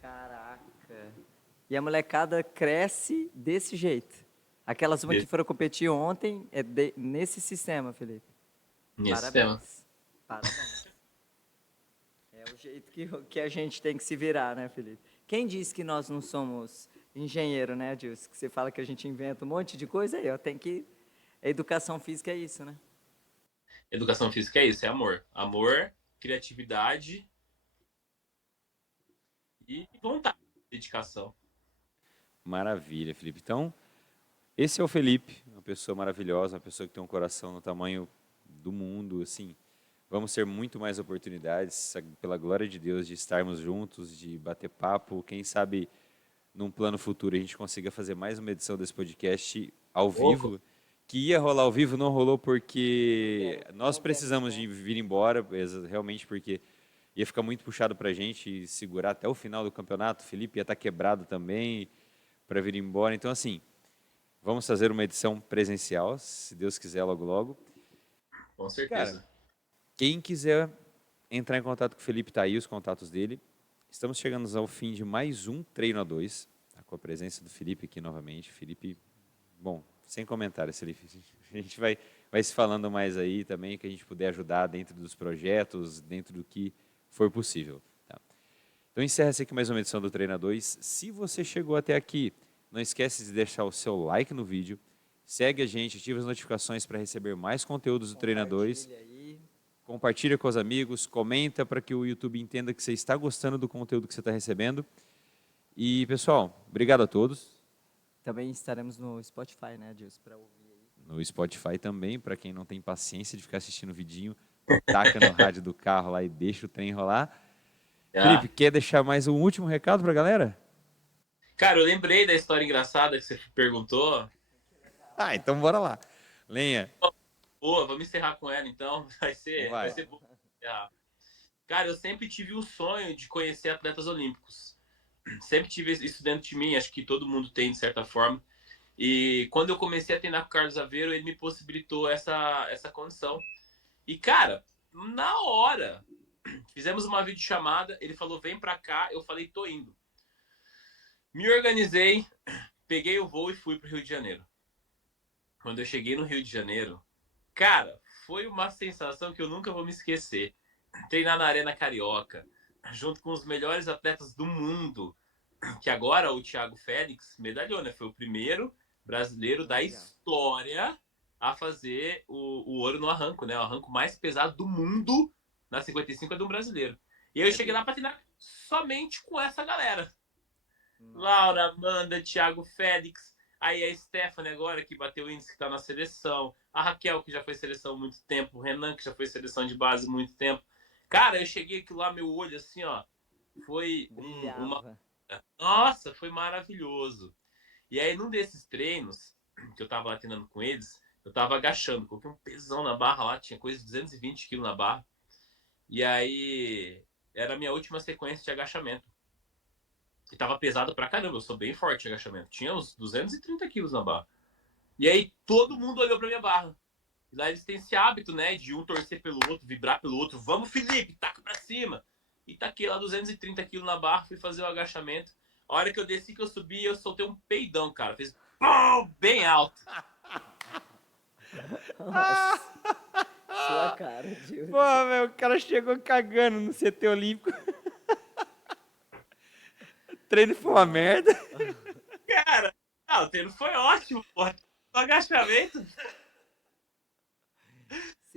Caraca. E a molecada cresce desse jeito. Aquelas uma que foram competir ontem nesse sistema, Felipe. Nesse sistema. Parabéns. Parabéns. É o jeito que a gente tem que se virar, né, Felipe? Quem disse que nós não somos engenheiro, né, Adilson? Que você fala que a gente inventa um monte de coisa aí, ó. Tem que. A educação física é isso, né? Educação física é isso, é amor. Amor, criatividade e vontade, dedicação. Maravilha, Felipe. Então, esse é o Felipe, uma pessoa maravilhosa, uma pessoa que tem um coração no tamanho do mundo, assim. Vamos ter muito mais oportunidades, pela glória de Deus, de estarmos juntos, de bater papo. Quem sabe, num plano futuro, a gente consiga fazer mais uma edição desse podcast ao Louco. vivo. Que ia rolar ao vivo, não rolou porque nós precisamos de vir embora, realmente porque ia ficar muito puxado para a gente segurar até o final do campeonato. O Felipe ia estar quebrado também para vir embora. Então, assim, vamos fazer uma edição presencial, se Deus quiser, logo logo. Com Cara, certeza. quem quiser entrar em contato com o Felipe, tá aí os contatos dele. Estamos chegando ao fim de mais um Treino a 2, tá, com a presença do Felipe aqui novamente. Felipe, bom, sem comentários, Felipe. A gente vai se falando mais aí também, que a gente puder ajudar dentro dos projetos, dentro do que for possível. Tá? Então encerra-se aqui mais uma edição do Treino a 2. Se você chegou até aqui, não esquece de deixar o seu like no vídeo. Segue a gente, ativa as notificações para receber mais conteúdos do Treino a 2. Compartilha aí. Compartilha com os amigos, comenta para que o YouTube entenda que você está gostando do conteúdo que você está recebendo. E, pessoal, obrigado a todos. Também estaremos no Spotify, né, Adilson, para ouvir aí. No Spotify também, para quem não tem paciência de ficar assistindo o vidinho, taca no rádio do carro lá e deixa o trem rolar. Felipe, Ah. quer deixar mais um último recado para a galera? Cara, eu lembrei da história engraçada que você perguntou. Ah, então bora lá. Lenha. Boa, vamos encerrar com ela então. Vai Vai. ser bom encerrar. Cara, eu sempre tive o sonho de conhecer atletas olímpicos. Sempre tive isso dentro de mim, acho que todo mundo tem, de certa forma. E quando eu comecei a treinar com o Carlos Aveiro, ele me possibilitou essa condição. E, cara, na hora, Fizemos uma videochamada, ele falou, vem pra cá, eu falei, tô indo. Me organizei, peguei o voo e fui pro Rio de Janeiro. Quando eu cheguei no Rio de Janeiro, cara, foi uma sensação que eu nunca vou me esquecer. Treinar na Arena Carioca, junto com os melhores atletas do mundo, que agora o Thiago Félix medalhou, né? Foi o primeiro brasileiro da história a fazer o ouro no arranco, né? O arranco mais pesado do mundo na 55 é do brasileiro. E aí eu cheguei lá pra treinar somente com essa galera. Laura, Amanda, Thiago Félix, aí a Stephanie agora, que bateu o índice, que tá na seleção, a Raquel, que já foi seleção há muito tempo, o Renan, que já foi seleção de base há muito tempo. Cara, eu cheguei aqui lá, meu olho assim, ó, foi uma... Nossa, foi maravilhoso. E aí, num desses treinos, que eu tava lá treinando com eles, eu tava agachando, coloquei um pesão na barra lá, tinha coisa de 220 quilos na barra. E aí, era a minha última sequência de agachamento. E tava pesado pra caramba, eu sou bem forte em agachamento. Tinha uns 230 quilos na barra. E aí, todo mundo olhou pra minha barra. E lá eles têm esse hábito, né, de um torcer pelo outro, vibrar pelo outro. Vamos, Felipe, taca pra cima. E taquei lá 230 quilos na barra, fui fazer o agachamento. A hora que eu desci, que eu subi, eu soltei um peidão, cara. Fez bem alto. Nossa. Sua cara, tio. Pô, velho, o cara chegou cagando no CT Olímpico. O treino foi uma merda. Cara, o treino foi ótimo, porra. O agachamento.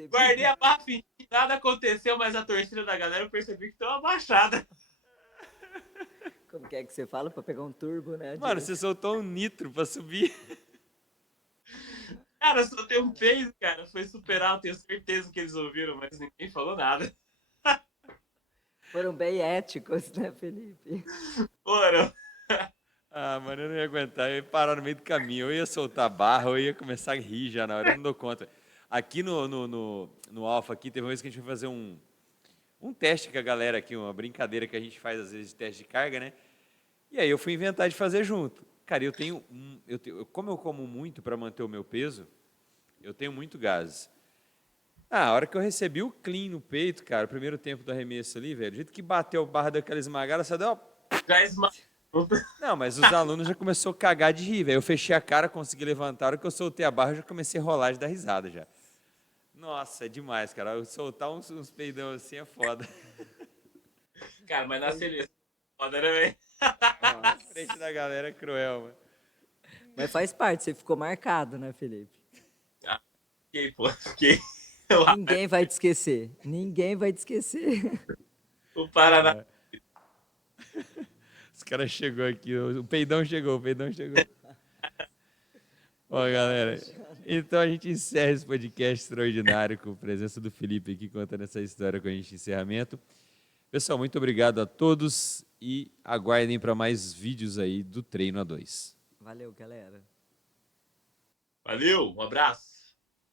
Guardei a barra fingindo, nada aconteceu, mas a torcida da galera eu percebi que deu uma baixada. Como que é que você fala pra pegar um turbo, né? Mano, você soltou um nitro pra subir. Cara, só tem um peido, cara. Foi superar, tenho certeza que eles ouviram, mas ninguém falou nada. Foram bem éticos, né, Felipe? Foram. Ah, mano, eu não ia aguentar. Eu ia parar no meio do caminho. Eu ia soltar a barra, eu ia começar a rir já na hora. Eu não dou conta. Aqui no Alpha, aqui, teve uma vez que a gente foi fazer um teste com a galera aqui, uma brincadeira que a gente faz às vezes de teste de carga, né? E aí eu fui inventar de fazer junto. Cara, como eu como muito para manter o meu peso, eu tenho muito gases. Ah, a hora que eu recebi o clean no peito, cara, o primeiro tempo do arremesso ali, velho, do jeito que bateu a barra daquela esmagada, só deu uma... Não, mas os alunos já começaram a cagar de rir, velho. Eu fechei a cara, consegui levantar, a hora que eu soltei a barra, eu já comecei a rolar de dar risada já. Nossa, é demais, cara. Eu soltar uns peidão assim é foda. Cara, mas na seleção, foda, né, velho? Na frente da galera é cruel, mano. Mas faz parte, você ficou marcado, né, Felipe? Fiquei, pô, fiquei. Ninguém vai te esquecer. Ninguém vai te esquecer. O Paraná. Os caras chegou aqui, o peidão chegou. Ó, galera, então a gente encerra esse podcast extraordinário com a presença do Felipe aqui contando essa história com a gente de encerramento. Pessoal, muito obrigado a todos e aguardem para mais vídeos aí do Treino A2. Valeu, galera. Valeu, um abraço.